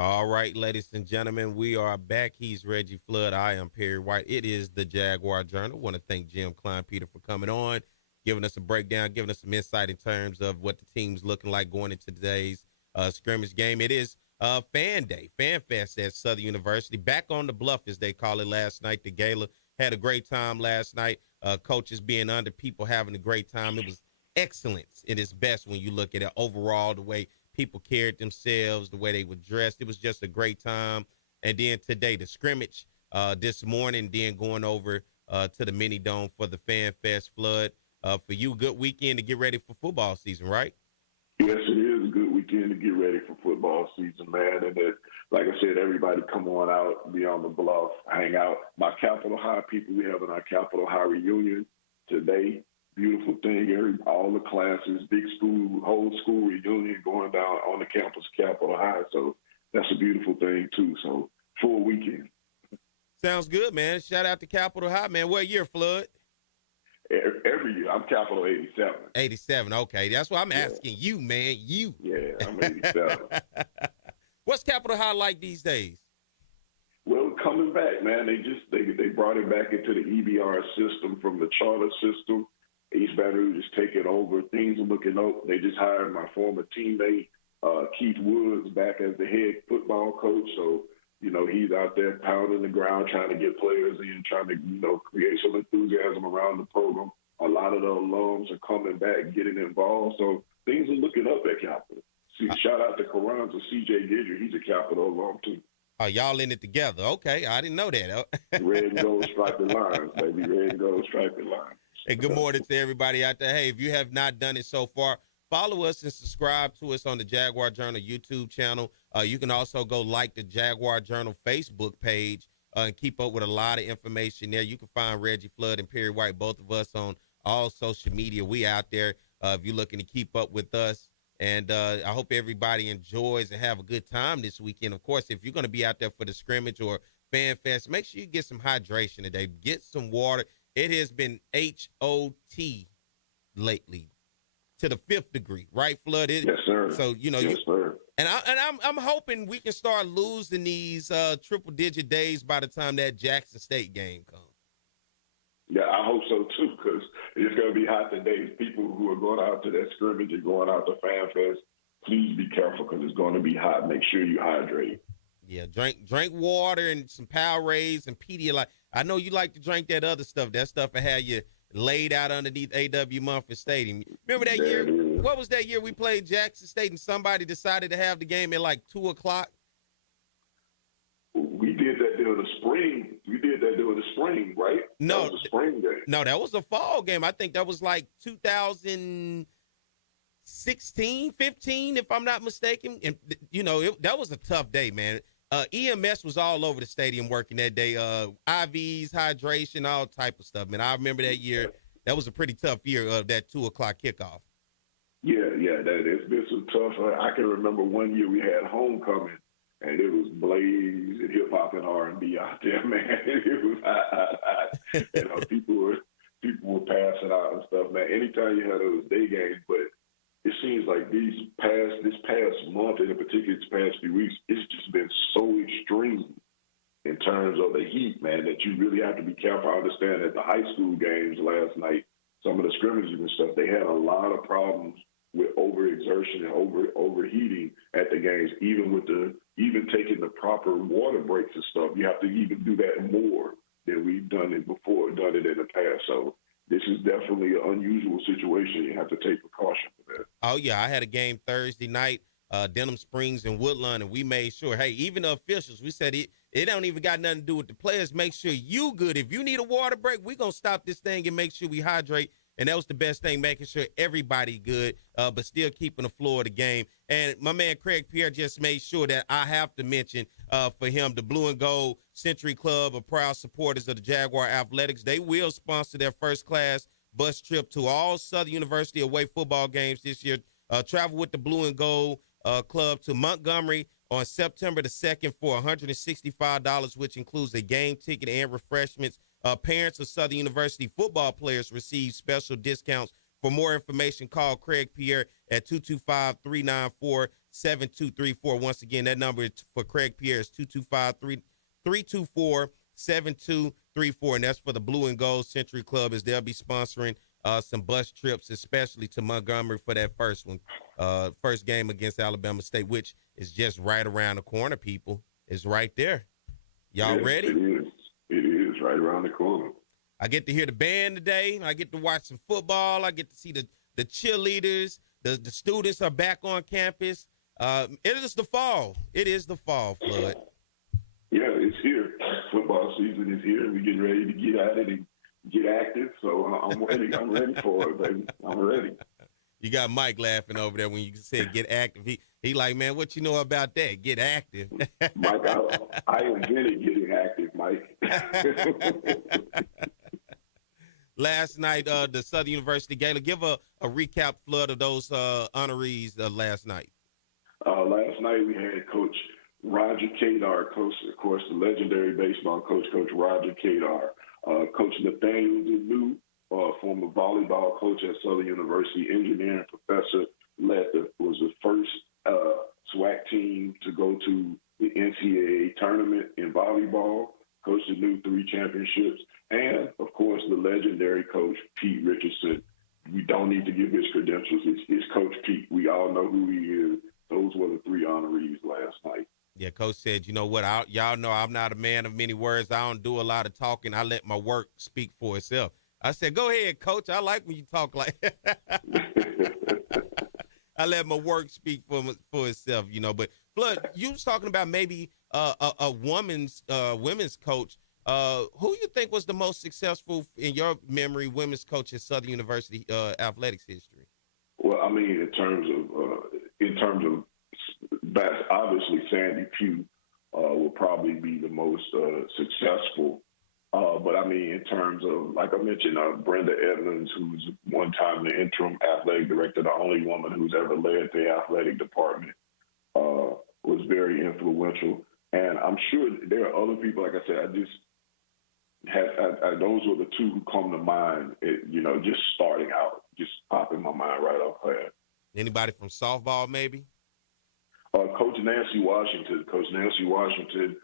All right, ladies and gentlemen, we are back. He's Reggie Flood. I am Perry White. It is the Jaguar Journal. I want to thank Jim Kleinpeter for coming on, giving us a breakdown, giving us some insight in terms of what the team's looking like going into today's scrimmage game. It is Fan Day, Fan Fest at Southern University. Back on the Bluff, as they call it, last night. The gala had a great time last night. Coaches being under, people having a great time. It was excellence at its best when you look at it overall, the way people carried themselves, the way they were dressed. It was just a great time. And then today, the scrimmage this morning, then going over to the mini dome for the Fan Fest. Flood. For you, good weekend to get ready for football season, right? Yes, it is a good weekend to get ready for football season, man. And like I said, everybody come on out, be on the bluff, hang out. My Capitol High people, we having our Capitol High reunion today. Beautiful thing. All the classes, big school, whole school reunion going down on the campus of Capitol High. So that's a beautiful thing, too. So full weekend. Sounds good, man. Shout out to Capitol High, man. What year, Flood? Every year. I'm Capitol 87. 87, okay. That's why I'm asking you, man. You. Yeah, I'm 87. What's Capitol High like these days? Well, coming back, man, they brought it back into the EBR system from the charter system. East Baton Rouge is taking over. Things are looking up. They just hired my former teammate, Keith Woods, back as the head football coach. So, he's out there pounding the ground, trying to get players in, trying to, create some enthusiasm around the program. A lot of the alums are coming back, getting involved. So things are looking up at Capitol. See, shout out to Karan, to C.J. Gidger. He's a Capitol alum, too. Oh, y'all in it together. Okay, I didn't know that. Red and gold striped lines, baby. Red and gold striped lines. Hey, good morning to everybody out there. Hey, if you have not done it so far, follow us and subscribe to us on the Jaguar Journal YouTube channel. You can also go like the Jaguar Journal Facebook page and keep up with a lot of information there. You can find Reggie Flood and Perry White, both of us, on all social media. We out there if you're looking to keep up with us. And I hope everybody enjoys and have a good time this weekend. Of course, if you're going to be out there for the scrimmage or Fan Fest, make sure you get some hydration today. Get some water. It has been HOT lately to the 5th degree, right, Flood? Yes, sir. So, yes, sir. And I'm hoping we can start losing these triple-digit days by the time that Jackson State game comes. Yeah, I hope so, too, because it's going to be hot today. People who are going out to that scrimmage and going out to Fan Fest, please be careful because it's going to be hot. Make sure you hydrate. Yeah, drink water and some Powerades and Pedialyte. I know you like to drink that other stuff. That stuff that had you laid out underneath A.W. Mumford Stadium. Remember that year? What was that year we played Jackson State and somebody decided to have the game at like 2 o'clock? We did that during the spring. Right? No. That was a spring game. No, that was a fall game. I think that was like 2016, 15, if I'm not mistaken. And, that was a tough day, man. EMS was all over the stadium working that day. IVs, hydration, all type of stuff, man. I remember that year. That was a pretty tough year of that 2 o'clock kickoff. Yeah, it's been some tough. I can remember one year we had homecoming, and it was Blaze and hip hop and R&B out there, man. It was hot. People were passing out and stuff, man. Anytime you had those day games, but it seems like this past month, and in particular these past few weeks, it's just been so extreme in terms of the heat, man, that you really have to be careful. I understand that the high school games last night, some of the scrimmages and stuff, they had a lot of problems with overexertion and overheating at the games, even taking the proper water breaks and stuff. You have to even do that more than we've done it in the past. So this is definitely an unusual situation. You have to take precaution for that. Oh, yeah. I had a game Thursday night, Denham Springs and Woodlawn, and we made sure, hey, even the officials, we said it don't even got nothing to do with the players. Make sure you good. If you need a water break, we're going to stop this thing and make sure we hydrate. And that was the best thing, making sure everybody good, but still keeping the flow of the game. And my man Craig Pierre just made sure that I have to mention for him, the Blue and Gold Century Club are proud supporters of the Jaguar Athletics. They will sponsor their first-class bus trip to all Southern University away football games this year. Travel with the Blue and Gold Club to Montgomery on September the 2nd for $165, which includes a game ticket and refreshments. Parents of Southern University football players receive special discounts. For more information, call Craig Pierre at 225-394-7234. Once again, that number for Craig Pierre is 225-324-7234, and that's for the Blue and Gold Century Club, as they'll be sponsoring some bus trips, especially to Montgomery for that first one, first game against Alabama State, which is just right around the corner, people. It's right there. Y'all ready? It is right around the corner. I get to hear the band today. I get to watch some football. I get to see the cheerleaders. The students are back on campus. It is the fall. It is the fall, Flood. Yeah, it's here. Football season is here. We're getting ready to get at it and get active. So I'm ready. I'm ready for it, baby. I'm ready. You got Mike laughing over there when you said get active. He like, man, what you know about that? Get active. Mike, I invented getting active, Mike. Last night, the Southern University Gala. Give a recap, Flood, of those honorees last night. Last night we had Coach Roger Kadar, coach, of course, the legendary baseball coach, Coach Roger Kadar. Coach Nathaniel DeLue, former volleyball coach at Southern University, engineering professor, was the first SWAC team to go to championships. And, of course, the legendary coach, Pete Richardson. We don't need to give his credentials. It's Coach Pete. We all know who he is. Those were the 3 honorees last night. Yeah, Coach said, you know what, y'all know I'm not a man of many words. I don't do a lot of talking. I let my work speak for itself. I said, go ahead, Coach. I like when you talk like I let my work speak for itself, you know. But, Flood, you was talking about maybe a women's coach. Who you think was the most successful, in your memory, women's coach in Southern University athletics history? Well, I mean, in terms of obviously Sandy Pugh will probably be the most successful. But I mean, in terms of, like I mentioned, Brenda Edmonds, who's one time the interim athletic director, the only woman who's ever led the athletic department, was very influential. And I'm sure there are other people. Like I said, those were the 2 who come to mind. Just starting out, just pop in my mind right off the bat. Anybody from softball, maybe? Coach Nancy Washington. Coach Nancy Washington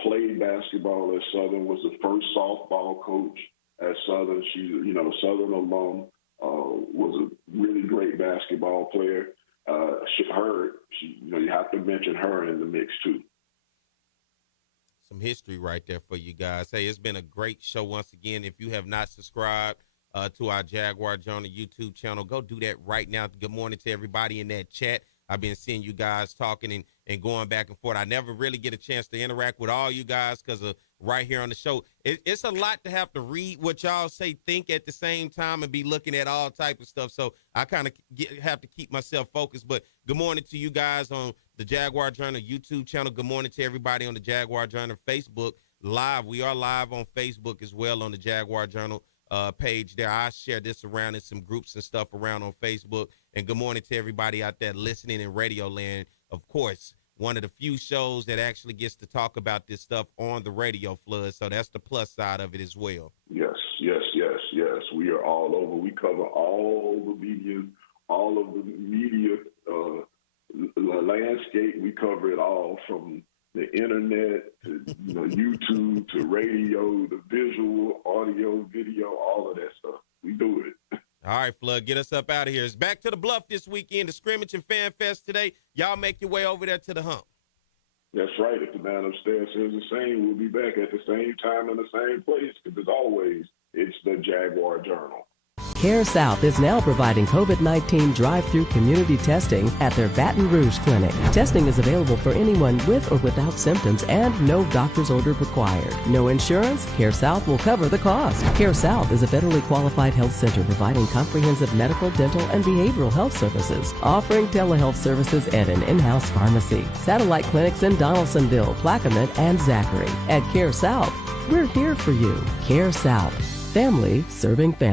played basketball at Southern, was the first softball coach at Southern. She's, Southern alum, was a really great basketball player. You have to mention her in the mix too. Some history right there for you guys. Hey, it's been a great show once again. If you have not subscribed to our Jaguar Journal YouTube channel, go do that right now. Good morning to everybody in that chat. I've been seeing you guys talking and going back and forth. I never really get a chance to interact with all you guys because of right here on the show. It's a lot to have to read what y'all say, think at the same time, and be looking at all type of stuff. So I kind of have to keep myself focused. But good morning to you guys on the Jaguar Journal YouTube channel. Good morning to everybody on the Jaguar Journal Facebook live. We are live on Facebook as well on the Jaguar Journal page there. I share this around in some groups and stuff around on Facebook. And good morning to everybody out there listening in Radio Land. Of course, one of the few shows that actually gets to talk about this stuff on the radio, Flood. So that's the plus side of it as well. Yes. We are all over. We cover all the media, landscape. We cover it all, from the internet to YouTube to radio, the visual, audio, video, all of that stuff. We do it. All right, Flood, get us up out of here. It's back to the Bluff this weekend, the Scrimmage and Fan Fest today. Y'all make your way over there to the hump. That's right. If the man upstairs says the same, we'll be back at the same time in the same place, because as always, it's the Jaguar Journal. Care South is now providing COVID-19 drive-through community testing at their Baton Rouge clinic. Testing is available for anyone with or without symptoms and no doctor's order required. No insurance? Care South will cover the cost. Care South is a federally qualified health center providing comprehensive medical, dental, and behavioral health services, offering telehealth services and an in-house pharmacy. Satellite clinics in Donaldsonville, Plaquemine, and Zachary. At Care South, we're here for you. Care South. Family serving family.